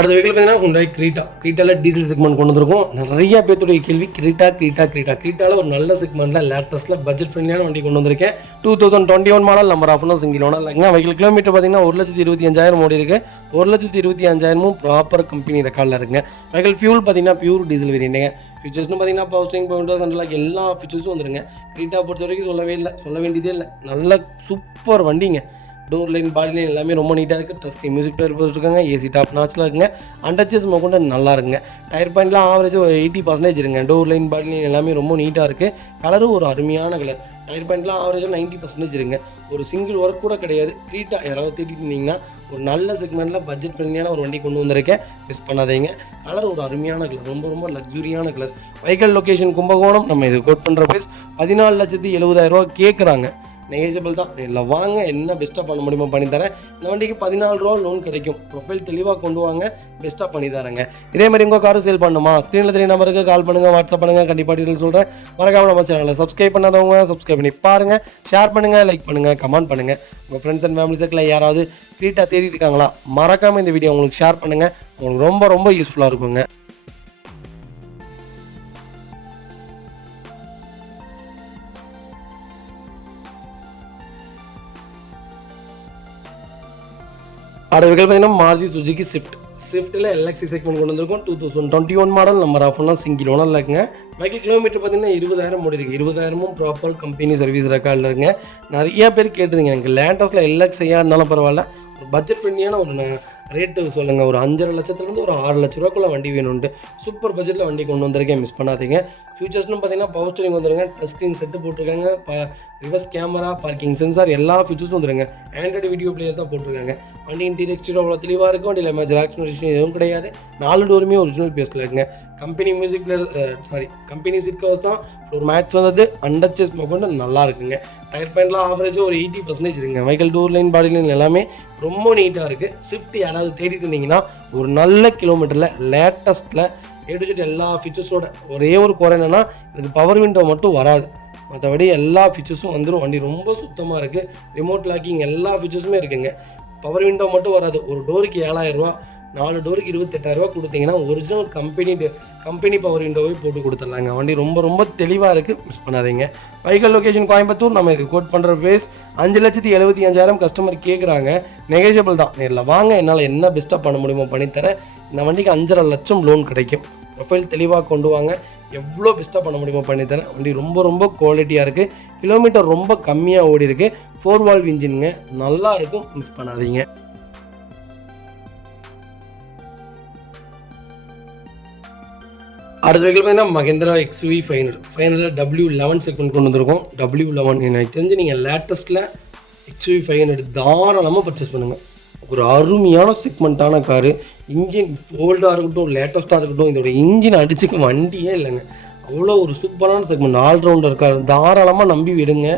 அடுத்த வெஹிக்கிள் பார்த்தீங்கன்னா ஹுண்டாய் கிரீட்டா. கிரீட்டாவில் டீசல் செக்மெண்ட் கொண்டு வந்திருக்கும். நிறைய பேர்த்துடைய கேள்வி கிரீட்டாவில் ஒரு நல்ல செக்மெண்ட்டில் லேட்டஸ்ட்டில் பட்ஜெட் ஃப்ரெண்ட்லியான வண்டி கொண்டு வந்திருக்கேன். 2021 மாடல். நம்பர் ஆஃப்னா சிங்கிள் ஓனர் இல்லைங்க. வெஹிக்கிள் கிலோமீட்டர் பார்த்தீங்கன்னா 1,25,000 ஓடி இருக்குது. 1,25,000 ப்ராப்பர் கம்பெனி ரெக்கார்டில் இருக்குங்க. வெஹிக்கிள் ஃபியூல் பார்த்தீங்கன்னா பியூர் டீசல் வேரியண்ட்டுங்க. ஃபீச்சர்ஸ்னு பார்த்தீங்கன்னா பவர் ஸ்டீரிங், விண்டோஸ் அண்ட் எல்லா ஃபீச்சர்ஸும் வந்துருங்க. கிரீட்டா பொறுத்த வரைக்கும் சொல்ல வேண்டியதே இல்லை. நல்ல சூப்பர் வண்டிங்க. டோர் லைன், பாடி லைன் எல்லாமே ரொம்ப நீட்டாக இருக்குது. டச் ஸ்க்ரீன் மியூசிக் பிளேயர் போட்டுருக்காங்க. ஏசி டாப் நாச்சில் இருக்குங்க. அண்டர்ச்சஸ் கொண்டு நல்லா இருக்குங்க. டயர் பாயிண்ட்லாம் ஆவரேஜ் 80% இருங்க. டோர் லைன், பாடி லைன் எல்லாமே ரொம்ப நீட்டாக இருக்குது. கலரும் ஒரு அருமையான கலர். டயர் பாயிண்ட்லாம் ஆவரேஜாக 90% இருங்க. ஒரு சிங்கிள் ஒர்க் கூட கிடையாது. கிரீட்டா யாராவது தேடிட்டு இருந்தீங்கன்னா ஒரு நல்ல செக்மெண்ட்டில் பட்ஜெட் ஃப்ரெண்ட்லியான ஒரு வண்டி கொண்டு வந்திருக்கேன், மிஸ் பண்ணாதீங்க. கலர் ஒரு அருமையான கலர், ரொம்ப ரொம்ப லக்ஸுரியான கலர். Vehicle location Kumbakonam. நம்ம இது கோட் பண்ணுற ப்ரைஸ் 14,70,000 கேட்குறாங்க. நெகோஷியபிள் தான். இல்லை வாங்க, என்ன பெஸ்ட்டாக பண்ண முடியுமோ பண்ணித்தரேன். இந்த வண்டிக்கு 14 ரூபா லோன் கிடைக்கும். ப்ரொஃபைல் தெளிவாக கொண்டு வாங்க, பெஸ்ட்டாக பண்ணி தரேங்க. இதே மாதிரி உங்கள் காரும் சேல் பண்ணுமா, ஸ்க்ரீனில் தெரிய நம்பருக்கு கால் பண்ணுங்கள், வாட்ஸ்அப் பண்ணுங்கள். கண்டிப்பாக டீட்டெயில் சொல்கிறேன். மறக்காம நம்ம சேனலை சப்ஸ்கிரைப் பண்ணாதவங்க சப்ஸ்கிரைப் பண்ணி பாருங்கள், ஷேர் பண்ணுங்கள், லைக் பண்ணுங்கள், கமெண்ட் பண்ணுங்கள். உங்கள் ஃப்ரெண்ட்ஸ் அண்ட் ஃபேமிலி சர்க்கிளில் யாராவது கிரீட்டா தேடிட்டு இருக்காங்களா, மறக்காமல் இந்த வீடியோ உங்களுக்கு ஷேர் பண்ணுங்கள். உங்களுக்கு ரொம்ப ரொம்ப யூஸ்ஃபுல்லாக இருக்குங்க. அடுத்த வெஹிக்கிள் பார்த்தீங்கன்னா மாருதி சுசுகி ஸ்விஃப்ட்டில் எல்எக்ஸி செக்மெண்ட் கொண்டு வந்திருக்கும். 2021 மாடல். நம்பர் ஆஃப்னா சிங்கிள் ஓனர் இருக்குங்க. வெஹிக்கிள் கிலோமீட்டர் பார்த்தீங்கன்னா 20,000 ஓடி இருக்குது. 20,000 ப்ராப்பர் கம்பெனி சர்வீஸ் ரெக்கார்டில் இருக்குங்க. நிறைய பேர் கேட்டுதுங்க, எனக்கு லேட்டஸ்ட்டில் எல்எக்ஸையாக இருந்தாலும் பரவாயில்ல, ஒரு பட்ஜெட் ஃப்ரெண்ட்லியான ஒரு ரேட்டு சொல்லுங்கள், ஒரு 5.5 லட்சத்துலேருந்து ஒரு 6 லட்ச ரூபாக்குள்ள வண்டி வேணும்ட்டு சூப்பர் பட்ஜெட்டில் வண்டி கொண்டு வந்திருக்கேன், மிஸ் பண்ணாதீங்க. ஃபியூச்சர்ஸ்னு பார்த்தீங்கன்னா பவர் ஸ்டீரிங் வந்துருங்க. டச் ஸ்க்ரீன் செட்டு போட்டிருக்காங்க. ரிவர்ஸ் கேமரா, பார்க்கிங் சென்சார் எல்லா ஃபீச்சர்ஸும் வந்துருங்க. ஆண்ட்ராய்டு வீடியோ பிளேயர் தான் போட்டிருக்காங்க. வண்டி இன்டீரியர் எக்ஸ்டீரியர் அவ்வளோ தெளிவாக இருக்கும். வண்டியில் மேஜர் ஆக்சிடென்ட் எதுவும் கிடையாது. 4 டோருமே ஒரிஜினல் பேஸில் இருக்குங்க. Company music player company seat covers தான். ஃப்ளோர் மேட்ச் வந்தது. அண்டர்ச்சேஸ் கொண்டு நல்லா இருக்குங்க. டயர் பாயிண்ட்லாம் ஆவரேஜாக ஒரு 80% இருக்குங்க. Vehicle door line, body line எல்லாமே ரொம்ப நீட்டாக இருக்குது. ஸ்விஃப்ட் யாராவது தேடிட்டு இருந்தீங்கன்னா ஒரு நல்ல கிலோமீட்டரில் லேட்டஸ்ட்டில் எல்லா ஃபீச்சர்ஸோட ஒரே ஒரு குறை என்னென்னா இதுக்கு பவர் விண்டோ மட்டும் வராது. மற்றபடி எல்லா ஃபீச்சர்ஸும் வந்துடும். வண்டி ரொம்ப சுத்தமாக இருக்குது. ரிமோட் லாக்கிங் எல்லா ஃபீச்சர்ஸுமே இருக்குங்க. பவர் விண்டோ மட்டும் வராது. ஒரு டோருக்கு 7,000 ரூபா, 4 டோருக்கு 28,000 கொடுத்தீங்கன்னா ஒரிஜினல் கம்பெனி பவர் விண்டோவே போட்டு கொடுத்துட்லாங்க. வண்டி ரொம்ப ரொம்ப தெளிவாக இருக்குது, மிஸ் பண்ணாதீங்க. Vehicle location Coimbatore. நம்ம இது கோட் பண்ணுற ப்ரைஸ் 5,75,000 கஸ்டமர் கேட்குறாங்க. நெகோஷியபிள் தான். நேரில் வாங்க, என்னால் என்ன பெஸ்ட்டாக பண்ண முடியுமோ பண்ணித்தரேன். இந்த வண்டிக்கு 5.5 லட்சம் லோன் கிடைக்கும். ப்ரொஃபைல் தெளிவாக கொண்டு வாங்க, எவ்வளோ பெஸ்ட்டாக பண்ண முடியுமோ பண்ணித்தரேன். வண்டி ரொம்ப ரொம்ப குவாலிட்டியாக இருக்குது. கிலோமீட்டர் ரொம்ப கம்மியாக ஓடி இருக்குது. 4 வால்வ் இன்ஜினுங்க, நல்லா இருக்கும், மிஸ் பண்ணாதீங்க. அடுத்த வெஹிக்கிள் பார்த்தீங்கன்னா மஹேந்திரா XUV 500 W11 செக்மெண்ட் கொண்டு வந்திருக்கோம். W11 எனக்கு தெரிஞ்சு நீங்கள் லேட்டஸ்ட்டில் XUV 500 தாராளமாக பர்ச்சேஸ் பண்ணுங்கள். ஒரு அருமையான செக்மெண்ட்டான காரு. இன்ஜின் ஓல்டாக இருக்கட்டும், லேட்டஸ்ட்டாக இருக்கட்டும், இதோட இன்ஜின் அடிச்சுக்க வண்டியே இல்லைங்க. அவ்வளோ ஒரு சூப்பரான செக்மெண்ட், ஆல்ரவுண்டர் கார். தாராளமாக நம்பி விடுங்க.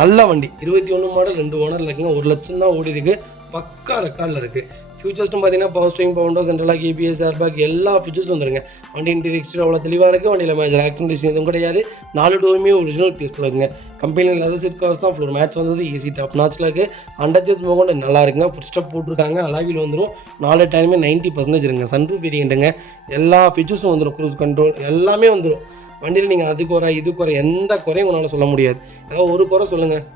நல்ல வண்டி. 21 மாடல், 2 ஓனர் இருக்குங்க. 1 லட்சம் தான் ஓடி இருக்குது. பக்கா ரெக்கார்டில் இருக்குது. ஃபியூச்சர்ஸ்னு பார்த்தீங்கன்னா power steering, power windows, central lock, ABS, airbag எல்லா ஃபீச்சர்ஸும் வந்துருங்க. வண்டி இன்டீரியர் எக்ஸ்டீரியர் அவ்வளோ தெளிவாக இருக்குது. வண்டியில் மேஜர் ஆக்சிடென்ட் எதுவும் கிடையாது. 4 டோருமே ஒரிஜினல் பீஸில் இருக்குங்க. கம்பெனியில் லெதர் சீட் கவர்ஸ் தான். ஃப்ளோர் மேட்ச் வந்தது. ஏசி டாப் நாச்சில் இருக்குது. அண்டர்ச்சேஸ் கொண்டு நல்லா இருக்குங்க. ஃபுட் ஸ்டெப் போட்டிருக்காங்க. அலாவில் வந்துடும். 4 டைமே 90% இருங்க. சன்ரூஃப் வேரியண்ட்டுங்க. எல்லா ஃபீச்சர்ஸும் வந்துடும். க்ரூஸ் கண்ட்ரோல் எல்லாமே வந்துடும். வண்டியில் நீங்கள் அது குறை இது குறை எந்த குறையும் உங்களால் சொல்ல முடியாது. ஏதாவது ஒரு குறை சொல்லுங்கள்,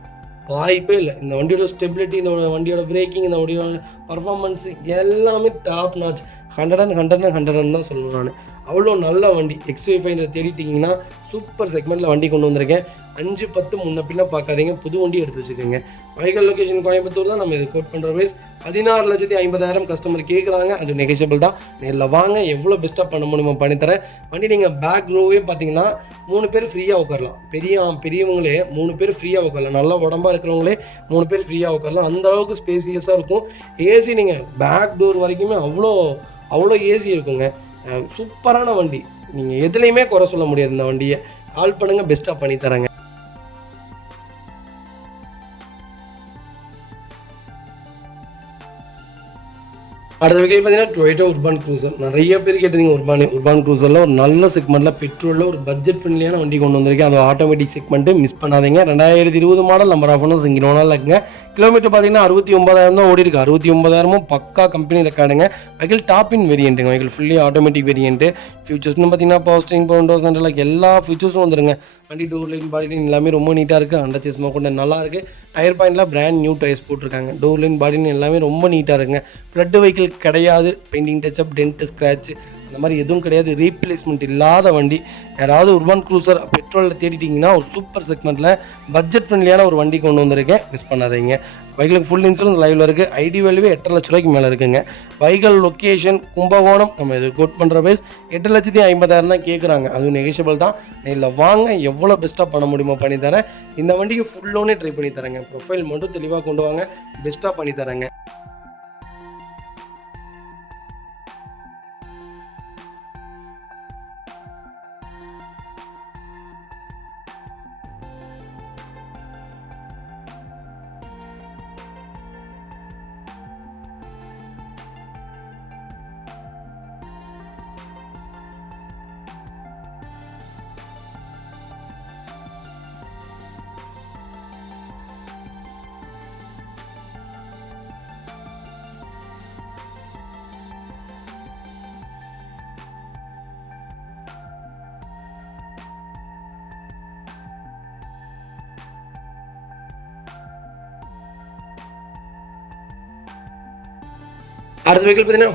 வாய்ப்பே இல்லை. இந்த வண்டியோட ஸ்டெபிலிட்டி, இந்த வண்டியோட பிரேக்கிங், இந்த வண்டியோட பர்ஃபார்மன்ஸு எல்லாமே டாப் நாச். 100 தான் சொல்லணும் நான். அவ்வளோ நல்ல வண்டி. XUV500 தேடிட்டிங்கன்னா சூப்பர் செக்மெண்ட்டில் வண்டி கொண்டு வந்திருக்கேன். 5-10 முன்ன பின்ன பார்க்காதீங்க, புது வண்டி எடுத்து வச்சுக்கோங்க. வெஹிக்கல் லொக்கேஷன் கோயம்புத்தூர் தான். நம்ம இது கோட் பண்ணுற ப்ரைஸ் 16,50,000 கஸ்டமர் கேட்குறாங்க. அது நெகோஷியபிள் தான். நேரில் வாங்க, எவ்வளோ பெஸ்ட்டாக பண்ண முடியுமோ பண்ணித்தரேன். வண்டி நீங்கள் பேக் ரோவே பார்த்தீங்கன்னா 3 பேர் ஃப்ரீயாக உட்காரலாம். பெரியவங்களே 3 பேர் ஃப்ரீயாக உட்காரலாம். நல்லா உடம்பாக இருக்கிறவங்களே 3 பேர் ஃப்ரீயாக உட்காரலாம். அந்தளவுக்கு ஸ்பேசியஸாக இருக்கும். ஏசி நீங்கள் பேக் டோர் வரைக்குமே அவ்வளோ ஏசி இருக்குங்க. சூப்பரான வண்டி. நீங்கள் எதுலேயுமே குறை சொல்ல முடியாது. இந்த வண்டியை கால் பண்ணுங்கள், பெஸ்ட்டாக பண்ணித்தரேங்க. அடுத்த வெஹிக்கிள் பார்த்தீங்கன்னா டொயோட்டா உர்பான் க்ரூசர். நிறைய பேர் கேட்டீங்க. உர்பான் க்ரூசரில் ஒரு நல்ல செக்மெண்ட்டில் பெட்ரோலில் ஒரு பட்ஜெட் ஃப்ரெண்ட்லியான வண்டி கொண்டு வந்திருக்கேன். அது ஆட்டோமேட்டிக் செக்மெண்ட்டு மிஸ் பண்ணாதீங்க. 2020 மாடல், நம்பர் ஆஃப் ஒன்று சிங்கிள் ஓனரில் இருக்குங்க. கிலோமீட்டர் பார்த்தீங்கன்னா 69,000 தான் ஓடி இருக்குது. 69,000 பக்கா கம்பெனி ரெக்கார்டுங்க. வெஹிக்கிள் டாப் இன் வேரியண்ட்டுங்க. Vehicle fully automatic variant. ஃபியூச்சர்ஸ்னு பார்த்தீங்கன்னா power steering, power windows, central எல்லா ஃபியூச்சர்ஸும் வந்துருங்க. வண்டி டோர் லைன், பாடி லைன் எல்லாமே ரொம்ப நீட்டாக இருக்குது. அண்டர் சேஸ்மா கொண்டு நல்லா இருக்குது. டயர் பாயிண்ட்லாம் பிராண்ட் நியூ டயர்ஸ் போட்டிருக்காங்க. டோர் லைன், பாடி லைன் எல்லாமே ரொம்ப நீட்டாக இருக்குங்க. ஃப்ளட் வெஹிக்கிள் கிடையாது. பெயிண்டிங் டச்சப், டென்ட், ஸ்க்ராட்ச் அந்த மாதிரி எதுவும் கிடையாது. ரீப்ளேஸ்மெண்ட் இல்லாத வண்டி. யாராவது உர்பான் க்ரூசர் பெட்ரோலில் தேடிட்டிங்கன்னா ஒரு சூப்பர் செக்மெண்ட்டில் பட்ஜெட் ஃப்ரெண்ட்லியான ஒரு வண்டி கொண்டு வந்திருக்கேன். மிஸ் பண்ணாதீங்க. வெஹிக்கிளுக்கு ஃபுல் இன்சூரன்ஸ் லைவில் இருக்குது. ஐடி வேல்யூவே 8 லட்ச ரூபாய்க்கு மேலே இருக்குங்க. Vehicle location Kumbakonam. நம்ம இது கோட் பண்ணுற ப்ரைஸ் 8,50,000 தான் கேட்குறாங்க. அதுவும் நெகோஷியபிள் தான். இல்லை வாங்க, எவ்வளோ பெஸ்ட்டாக பண்ண முடியுமோ பண்ணித்தரேன். இந்த வண்டிக்கு ஃபுல் லோனே ட்ரை பண்ணி தரேங்க. ப்ரொஃபைல் மட்டும் தெளிவாக கொண்டு வாங்க, பெஸ்ட்டாக பண்ணித்தரேங்க. அடுத்த வெஹிக்கிள் பார்த்தீங்கன்னா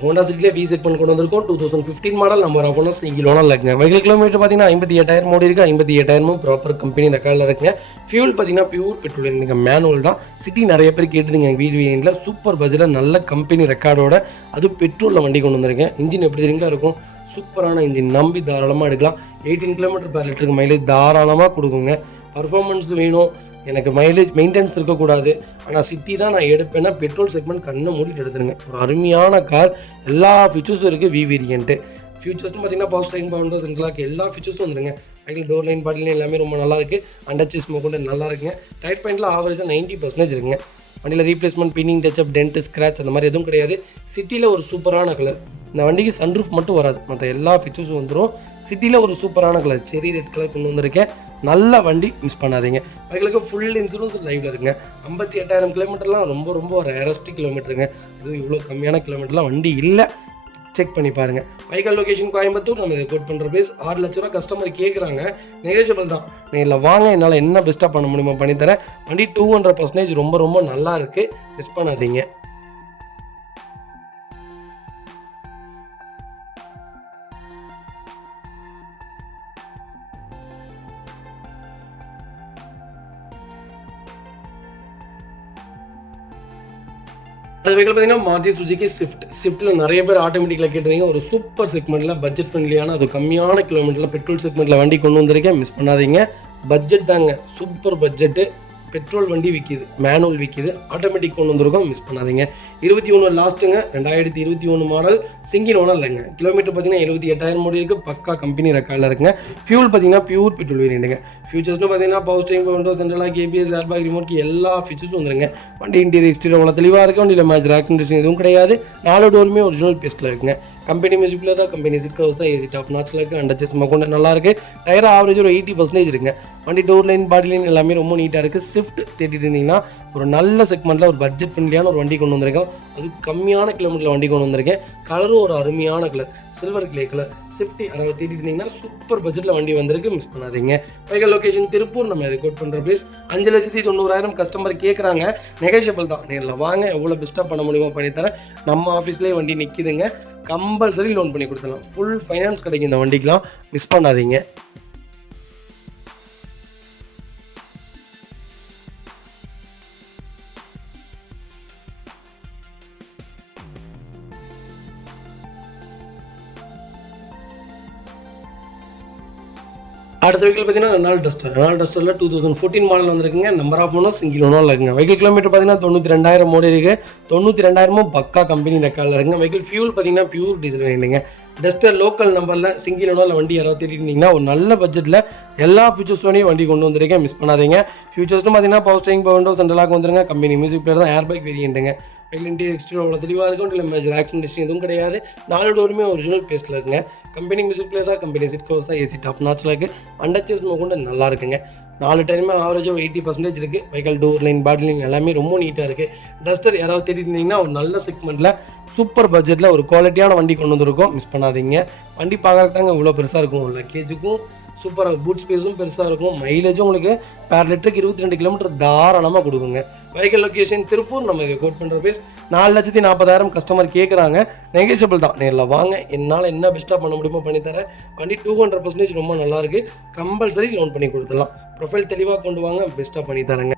ஹோண்டா சிட்டியில் வி செட் பண்ணி கொண்டு வந்திருக்கோம். 2015 மாடல், நம்பர் ஆஃப் ஒன்று சிங்கிள் ஓனர் இருக்குங்க. வெஹிக்கிள் கிலோமீட்டர் பார்த்தீங்கன்னா 58,000 ஓடி இருக்குது. 58,000 ப்ராப்பர் கம்பெனி ரெக்கார்டில் இருக்குங்க. ஃபியூல் பார்த்தீங்கன்னா பியூர் பெட்ரோல், எனக்கு மேனுவல் தான். சிட்டி நிறைய பேர் கேட்டுருங்க. வீடியோவில் சூப்பர் பட்ஜெட்டில் நல்ல கம்பெனி ரெக்கார்டோட அது பெட்ரோலில் வண்டி கொண்டு வந்திருக்கேன். இன்ஜின் எப்படி தெரியுங்களா இருக்கும்? சூப்பரான இன்ஜின். நம்பி தாராளமாக எடுக்கலாம். 18 km/லிட்டருக்கு மைலேஜ் தாராளமாக கொடுக்குங்க. பர்ஃபார்மன்ஸ் வேணும், எனக்கு மைலேஜ் மெயின்டெனன்ஸ் இருக்கக்கூடாது, ஆனால் சிட்டி தான் நான் எடுப்பேன்னா பெட்ரோல் செக்மெண்ட் கண்ணை மூடிட்டு எடுத்துருங்க. ஒரு அருமையான கார். எல்லா ஃபீச்சர்ஸும் இருக்குது. We variant. ஃபியூச்சர்ஸ்னு பார்த்தீங்கன்னா power steering, power windows, central எல்லா ஃபீச்சர்ஸும் வந்துருங்க. Vehicle door line, body line எல்லாமே ரொம்ப நல்லா இருக்குது. அண்டர் சேஸ் கொண்டு நல்லா இருக்குங்க. டயர் பாயிண்டில் ஆவரேஜாக 90% இருக்குங்க. வண்டியில் replacement, painting touch up, dent, scratch அந்த மாதிரி எதுவும் கிடையாது. சிட்டியில் ஒரு சூப்பரான கலர். இந்த வண்டிக்கு சன்ரூஃப் மட்டும் வராது, மற்ற எல்லா ஃபீச்சர்ஸும் வந்துடும். சிட்டியில் ஒரு சூப்பரான கலர், செரி ரெட் கலர் கொண்டு வந்திருக்கேன். நல்ல வண்டி, மிஸ் பண்ணாதீங்க. வெஹிக்கிளுக்கு ஃபுல் இன்சூரன்ஸ் லைவில் இருக்குங்க. 58,000 கிலோமீட்டர்லாம் ரொம்ப ரேரஸ்ட் கிலோமீட்டருங்க. அதுவும் இவ்வளோ கம்மியான கிலோமீட்டர்லாம் வண்டி இல்லை. செக் பண்ணி பாருங்கள். Vehicle location Coimbatore. நம்ம இதை கோட் பண்ணுற ப்ரைஸ் 6 லட்ச ரூபா கஸ்டமர் கேட்குறாங்க. நெகோஷியபிள் தான். நேரில் வாங்க, என்னால் என்ன பெஸ்ட்டாக பண்ண முடியுமோ பண்ணித்தரேன். வண்டி 200% ரொம்ப நல்லா இருக்குது. மிஸ் பண்ணாதீங்க. அது வெஹிக்கிள் பார்த்தீங்கன்னா மாருதி சுசுகி ஸ்விஃப்ட்டில் நிறைய பேர் ஆட்டோமேட்டிக்கில் கேட்டீங்க. ஒரு சூப்பர் செக்மெண்ட்டில் பட்ஜெட் ஃப்ரெண்ட்லியான அது கம்மியான கிலோமீட்டரில் பெட்ரோல் செக்மெண்ட்டில் வண்டி கொண்டு வந்திருக்கேன். மிஸ் பண்ணாதீங்க. பட்ஜெட் தாங்க, சூப்பர் பட்ஜெட்டு. பெட்ரோல் வண்டி விற்கிது, மேனுவல் விற்கிது, ஆட்டோமேட்டிக் கொண்டு வந்திருக்கோம். மிஸ் பண்ணாதீங்க. 21 லாஸ்ட்டுங்க. 2021 மாடல், சிங்கிள் ஓனர் இல்லைங்க. கிலோமீட்டர் பார்த்தீங்கன்னா 78,000 ஓடி இருக்குது. பக்கா கம்பெனி ரெக்கார்டில் இருக்குங்க. ஃபியூல் பார்த்தீங்கன்னா பியூர் பெட்ரோல் வேரியண்ட்டுங்க. ஃபியூச்சர்ஸ்னு பார்த்தீங்கன்னா power steering, power windows, central KPS, airbag, ரிமோட்க்கு எல்லா ஃபீச்சர்ஸும் வந்துருங்க. வண்டி இன்டீரியர் எக்ஸ்டீரியர் அவ்வளோ தெளிவாக இருக்குது. வண்டியில் மேஜர் ஆக்சிடென்ட் எதுவும் கிடையாது. 4 டோருமே ஒரிஜினல் பேஸ்ட்டில் இருக்குங்க. கம்பெனி மியூசிக்கில் தான், கம்பெனி சீட் கவர்ஸ் தான், ஏசி டாப் நாச்சில் இருக்குது. அண்டர் சேஸ் கொண்டு நல்லா இருக்குது. டயர் ஆவரேஜ் ஒரு 80% இருக்குங்க. வண்டி டோர் லைன், பாடி லைன் எல்லாமே ரொம்ப நீட்டாக இருக்குது. ஸ்விஃப்ட் தேடிட்டு இருந்தீங்கன்னா ஒரு நல்ல செக்மெண்ட்டில் ஒரு பட்ஜெட் ஃப்ரெண்ட்லியான ஒரு வண்டி கொண்டு வந்திருக்கேன். அது கம்மியான கிலோமீட்டரில் வண்டி கொண்டு வந்திருக்கேன். கலரும் ஒரு அருமையான colour, silver clay colour. Swift யாராவது தேடிட்டு இருந்தீங்கன்னா சூப்பர் பட்ஜெட்டில் வண்டி வந்திருக்கு, மிஸ் பண்ணாதீங்க. Vehicle location Tiruppur. நம்ம இதை கோட் பண்ணுற ப்ளேஸ் 5,90,000 கஸ்டமர் கேட்குறாங்க. நெகோஷியபிள் தான். நேரில் வாங்க, எவ்வளோ பெஸ்ட்டாக பண்ண முடியுமோ பண்ணித்தரேன். நம்ம ஆஃபீஸ்லேயே வண்டி நிற்கிதுங்க. கம்பல்சரி லோன் பண்ணி கொடுத்துடலாம். ஃபுல் ஃபைனான்ஸ் கிடைக்கும் இந்த வண்டிக்கெலாம், மிஸ் பண்ணாதீங்க. அடுத்த வெஹிக்கிள் பார்த்தீங்கன்னா ரெனால்ட் டஸ்டரில் 2014 மாடல் வந்திருக்குங்க. Number of owner single owner இருக்குங்க. வெஹிக்கிள் கிலோமீட்டர் பார்த்தீங்கன்னா 92,000 ஓடி இருக்குது. 92,000 பக்கா கம்பெனி ரெக்கார்டில் இருக்குங்க. வெஹிக்கிள் ஃபியூல் பார்த்தீங்கன்னா பியூர் டீசல் வேணுங்க. டஸ்டர் லோக்கல் நம்பரில் சிங்கிள் ஓனரில் வண்டி யாராவது தேடிட்டு இருந்தீங்கன்னா ஒரு நல்ல பட்ஜெட்டில் எல்லா ஃபியூச்சர்ஸோடையும் வண்டி கொண்டு வந்திருக்கேன், மிஸ் பண்ணாதீங்க. ஃபியூச்சர்ஸ்னு பார்த்தீங்கன்னா power steering, power window, central lock வந்துருங்க. கம்பெனி மியூசிக் பிளேயர் தான், ஏர் பேக் வேரியண்ட்டுங்க. வெஹிக்கிள் இன்டீரியர் எக்ஸ்டீரியர் அவ்வளோ தெளிவாக இருக்கும். இல்லை மேஜர் ஆக்சிடென்ட் ஹிஸ்ட்ரி எதுவும் கிடையாது. 4 டோருமே ஒரிஜினல் பேஸ்ட்டில் இருக்குங்க. கம்பெனி மியூசிக் பிளேயர் தான், கம்பெனி சீட் கவர்ஸ் தான், ஏசி டாப் நாச்சில் இருக்குது. அண்டர்ச்சேஸ் கொண்டு நல்லா இருக்குங்க. 4 டைமே ஆவரேஜாக ஒரு 80% இருக்குது. Vehicle door line, body line எல்லாமே ரொம்ப நீட்டாக இருக்குது. டஸ்டர் யாராவது தேடிட்டு இருந்தீங்கன்னா ஒரு நல்ல செக்மெண்ட்டில் சூப்பர் பட்ஜெட்டில் ஒரு குவாலிட்டியான வண்டி கொண்டு வந்திருக்கோம், மிஸ் பண்ணாதீங்க. வண்டி பார்க்குறதாங்க இவ்வளோ பெருசாக இருக்கும். லக்கேஜுக்கும் சூப்பராக, பூட் ஸ்பேஸும் பெருசாக இருக்கும். மைலேஜும் உங்களுக்கு பேர் லிட்டருக்கு 22 கிலோமீட்டர் தாராளமாக கொடுக்குங்க. Vehicle location Tiruppur. நம்ம இதை கோட் பண்ணுற பேஸ் 4,40,000 கஸ்டமர் கேட்குறாங்க. நெகோஷியபிள் தான். நேரில் வாங்க, என்னால் என்ன பெஸ்ட்டாக பண்ண முடியுமோ பண்ணித்தரேன். வண்டி 200% ரொம்ப நல்லாயிருக்கு. கம்பல்சரி லோன் பண்ணி கொடுத்துடலாம். ப்ரொஃபைல் தெளிவாக கொண்டு வாங்க, பெஸ்ட்டாக பண்ணித்தரேங்க.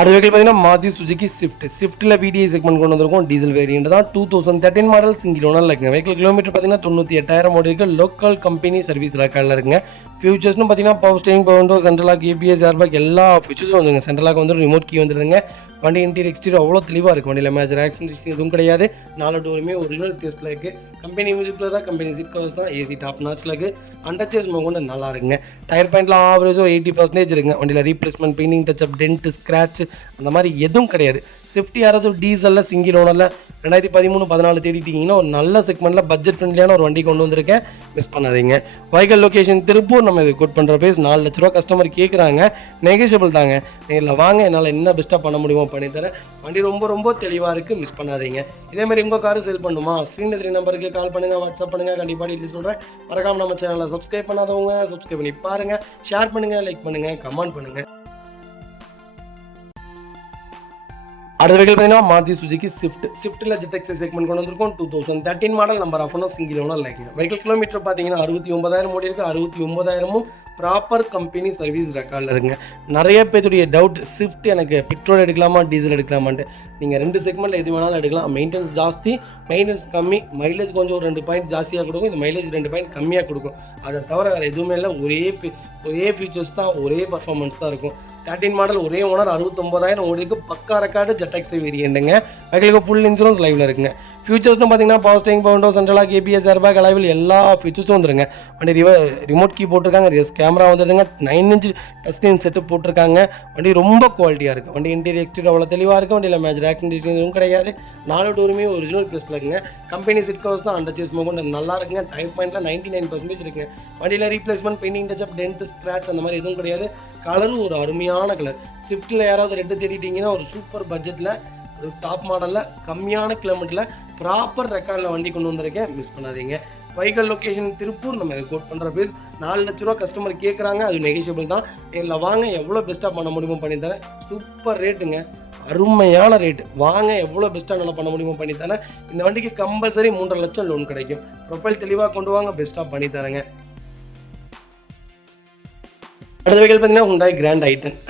அடுத்த வெஹிக்கிள் பார்த்தீங்கன்னா மாருதி சுசுகி ஸ்விஃப்ட்டில் VDI செக்மெண்ட் கொண்டு வந்திருக்கும். டீசல் வேரியண்ட் தான். 2013 மாடல் சிங்கிள் ஓனர் இருக்குங்க. வெஹிக்கிள் கிலோமீட்டர் பார்த்தீங்கன்னா 98,000 ஓடி இருக்குது. லோக்கல் கம்பெனி சர்வீஸ் ரெக்கார்டில் இருக்குங்க. ஃபியூச்சர்ஸ்னு பார்த்தீங்கன்னா power steering, power window, central lock, ABS, air back எல்லா ஃபியூச்சர்ஸும் வந்துங்க. சென்ட்ரலாக் வந்து ரிமோட் கீ வந்துருதுங்க. வண்டி இன்டீரியர் எக்ஸ்டீரியர் அவ்வளோ தெளிவாக இருக்குது. வண்டியில் மேஜர் ஆக்சிடென்ட் எதுவும் கிடையாது. 4 டோருமே ஒரிஜினல் பேஸ்ட்டில் இருக்குது. கம்பெனி மியூசிக்கில் தான், கம்பெனி சீட் கவர்ஸ் தான், ஏசி டாப் நாச்சில் இருக்குது. அண்டர்ச்சேஸ் கொண்டு நல்லா இருக்குங்க. டயர் பாயிண்ட்லாம் ஆவரேஜாக 80% இருக்குங்க. வண்டியில் replacement, painting touch up, dent, scratch அந்த மாதிரி எதுவும் கிடையாது. ஸ்விஃப்ட் யாராவது டீசலில் சிங்கிள் ஓனரில் 2013-14 தேடிட்டிங்கன்னா ஒரு நல்ல செக்மெண்ட்டில் பட்ஜெட் ஃப்ரெண்ட்லியான ஒரு வண்டி கொண்டு வந்திருக்கேன், மிஸ் பண்ணாதீங்க. Vehicle location Tiruppur. நம்ம இது கோட் பண்ணுற பேஸ் 4 லட்ச ரூபா கஸ்டமர் கேட்குறாங்க. நெகோஷியபிள் தாங்க. நேரில் வாங்க, என்னால் என்ன பெஸ்ட்டாக பண்ண முடியுமோ பண்ணித்தரேன். வண்டி ரொம்ப தெளிவாக இருக்குது, மிஸ் பண்ணாதீங்க. இதேமாதிரி உங்கள் காரு சேல் பண்ணுமா? ஸ்க்ரீன் 3 நம்பருக்கு கால் பண்ணுங்கள், வாட்ஸ்அப் பண்ணுங்கள். கண்டிப்பாக டீட்டெயில் சொல்கிறேன். மறக்காமல் நம்ம சேனலை சப்ஸ்கிரைப் பண்ணாதவங்க சப்ஸ்கிரைப் பண்ணி பாருங்கள். ஷேர் பண்ணுங்கள், லைக் பண்ணுங்கள், கமெண்ட் பண்ணுங்கள். அடுத்த வெஹிக்கிள் பார்த்தீங்கன்னா மாருதி சுசுகி ஸ்விஃப்ட்டில் ZX செக்மெண்ட் கொண்டு வந்திருக்கும். 2013 model, number of owner single owner இருக்குங்க. வெஹிக்கிள் கிலோமீட்டர் பார்த்தீங்கன்னா 69,000 ஓடி இருக்குது. 69,000 ப்ராப்பர் கம்பெனி சர்வீஸ் ரெக்கார்டில் இருக்குங்க. நிறைய பேருடைய டவுட், ஸ்விஃப்ட் எனக்கு பெட்ரோல் எடுக்கலாமா டீசல் எடுக்கலாமான்ட்டு. நீங்கள் 2 செக்மெண்ட்டில் எது வேணாலும் எடுக்கலாம். மெயின்டெனன்ஸ் ஜாஸ்தி, மெயின்டெனன்ஸ் கம்மி. மைலேஜ் கொஞ்சம் ஒரு 2 பாயிண்ட் ஜாஸ்தியாக கொடுக்கும். இந்த மைலேஜ் 2 பாயிண்ட் கம்மியாக கொடுக்கும். அதை தவிர வேறு எதுவுமே இல்லை. ஒரே ஃபீச்சர்ஸ் தான், ஒரே பர்ஃபார்மன்ஸ் தான் இருக்கும். 13 மாடல், ஒரே ஓனர், 69,000 ஓடிக்கு. பக்கா ரெக்கார்டு, ZX வேரியண்ட்டுங்க. வெஹிக்கிளுக்கு ஃபுல் இன்சூரன்ஸ் லைவில் இருக்குங்க. ஃபியூச்சர்ஸ்னு பார்த்தீங்கன்னா power steering, power window, central lock, ABS, air bag அலைவில் எல்லா ஃபீச்சர்ஸும் வந்துருங்க. வண்டி ரிமோட் கீ போட்டிருக்காங்க. கேமரா வந்துருங்க. 9 இன்ச் டச் ஸ்க்ரீன் செட்டு போட்டிருக்காங்க. வண்டி ரொம்ப குவாலிட்டியாக இருக்குது. வண்டி இன்டீரியர் எக்ஸ்டீரியர் அவ்வளோ தெளிவாக இருக்குது. வண்டியில் மேஜர் ஆக்சிடென்ட் எதுவும் கிடையாது. 4 டோருமே ஒரிஜினல் பேஸ்ட்டில் இருக்குங்க. கம்பெனி சீட் கவர்ஸ் தான், அண்டர்ச்சேஸ் கொண்டு நல்லா இருக்குங்க. டயர் பாயிண்ட்டில் 99% இருக்குங்க. வண்டியில் replacement, painting touch up, dent, scratch அந்த மாதிரி எதுவும் கிடையாது. கலரும் ஒரு அருமையான கலர். ஸ்விஃப்ட்டில் யாராவது ரெட்டு தேடிட்டிங்கன்னா ஒரு சூப்பர் பட்ஜெட்டில், ஒரு டாப் மாடலில், கம்மியான கிலோமீட்டரில், ப்ராப்பர் ரெக்கார்டில் வண்டி கொண்டு வந்திருக்கேன், மிஸ் பண்ணாதீங்க. Vehicle location Tiruppur. நம்ம இதை கோட் பண்ணுற பேஸ் 4 லட்ச ரூபா கஸ்டமர் கேட்குறாங்க. அது நெகோஷியபிள் தான். இல்லை வாங்க, எவ்வளோ பெஸ்ட்டாக பண்ண முடியுமோ பண்ணித்தரேன். சூப்பர் ரேட்டுங்க, அருமையான ரேட்டு. வாங்க, எவ்வளோ பெஸ்ட்டாக நல்லா பண்ண முடியுமோ பண்ணித்தரேன். இந்த வண்டிக்கு கம்பல்சரி 3.5 லட்சம் லோன் கிடைக்கும். ப்ரொஃபைல் தெளிவாக கொண்டு வாங்க, பெஸ்ட்டாக பண்ணித்தரேங்க. அடுத்த வெஹிக்கிள் பார்த்தீங்கன்னா Hyundai Grand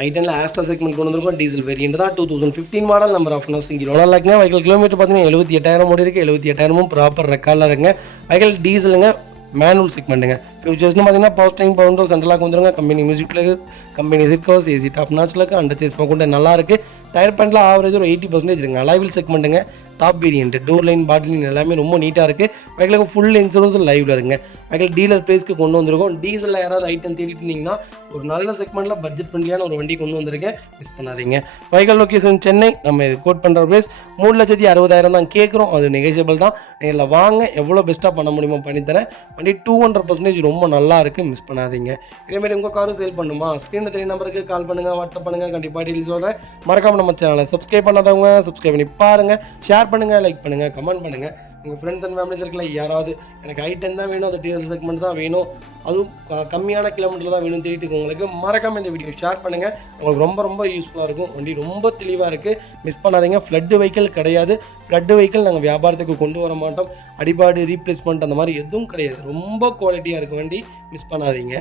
i10ல ஆஸ்ட்ரா செக்மெண்ட் கொண்டு வந்திருக்கும். டீசல் வேரியண்ட் தான். 2015 model, number of owner single owner இருக்குங்க. வெஹிக்கிள் கிலோமீட்டர் பார்த்தீங்கன்னா 78,000 ஓடி இருக்குது. 78,000 ப்ராப்பர் ரெக்கார்டில் இருக்குங்க. வெஹிக்கிள் டீசலுங்க. மேனுவல் செக்மெண்ட்டுங்க. ஃபியூச்சர்ஸ்னு பார்த்தீங்கன்னா power steering, power window, central lock வந்துருங்க. கம்பெனி மியூசிக் பிளேயர், கம்பெனி சிட்கோஸ், ஏசி டாப் நாச்சில் இருக்குது. அண்டர் சேஸ் பார்க்க நல்லா இருக்குது. டயர் பேண்டில் ஆவரேஜ் ஒரு 80% இருக்குங்க. அலைவில் செக்மெண்ட்டுங்க. டாப் வேரியன்ட், டோர் லைன், பாட்டில் லைன் எல்லாமே ரொம்ப நீட்டாக இருக்குது. வெஹிக்கிளுக்கு ஃபுல் இன்சூரன்ஸ் லைவில் இருக்குங்க. வெஹிக்கிள் டீலர் ப்ரைஸ்க்கு கொண்டு வந்திருக்கோம். டீசலில் யாராவது ஐட்டம் தேடிட்டு இருந்தீங்கன்னா ஒரு நல்ல செக்மெண்ட்டில் பட்ஜெட் ஃப்ரெண்ட்லியான ஒரு வண்டி கொண்டு வந்திருக்கேன், மிஸ் பண்ணாதீங்க. Vehicle location Chennai. நம்ம இது கோட் பண்ணுற ப்ரைஸ் 3,60,000 தான் கேட்குறோம். அது நெகோஷியபிள் தான். நேரில் வாங்க, எவ்வளோ பெஸ்ட்டாக பண்ண முடியுமோ பண்ணித்தரேன். வண்டி 200% ரொம்ப நல்லா இருக்குது, மிஸ் பண்ணாதீங்க. இதேமாதிரி உங்கள் காரும் சேல் பண்ணுமா, ஸ்க்ரீனில் தெரிய நம்பருக்கு கால் பண்ணுங்கள், வாட்ஸ்அப் பண்ணுங்கள். கண்டிப்பாக டீல் சொல்கிறேன். மறக்காம நம்ம சேனலை சப்ஸ்கிரைப் பண்ணாதவங்க சப்ஸ்கிரைப் பண்ணி பாருங்கள். ஷேர் பண்ணுங்கள், லைக் பண்ணுங்கள், கமெண்ட் பண்ணுங்கள். உங்கள் ஃப்ரெண்ட்ஸ் அண்ட் ஃபேமிலி சர்க்கிளில் யாராவது எனக்கு ஐட்டம் தான் வேணும், அது டீசல் செக்மெண்ட் தான் வேணும், அதுவும் கம்மியான கிலோமீட்டர் தான் வேணும் தேடிட்டு உங்களுக்கு மறக்காமல் இந்த வீடியோ ஷேர் பண்ணுங்கள். உங்களுக்கு ரொம்ப ரொம்ப யூஸ்ஃபுல்லாக இருக்கும். வண்டி ரொம்ப தெளிவாக இருக்குது, மிஸ் பண்ணாதீங்க. ஃப்ளட்டு வெஹிக்கிள் கிடையாது. ஃப்ளட்டு வெஹிக்கிள் நாங்கள் வியாபாரத்துக்கு கொண்டு வர மாட்டோம். அடிபாடு, ரீப்ளேஸ்மெண்ட் அந்த மாதிரி எதுவும் கிடையாது. ரொம்ப குவாலிட்டியாக இருக்குது வண்டி, மிஸ் பண்ணாதீங்க.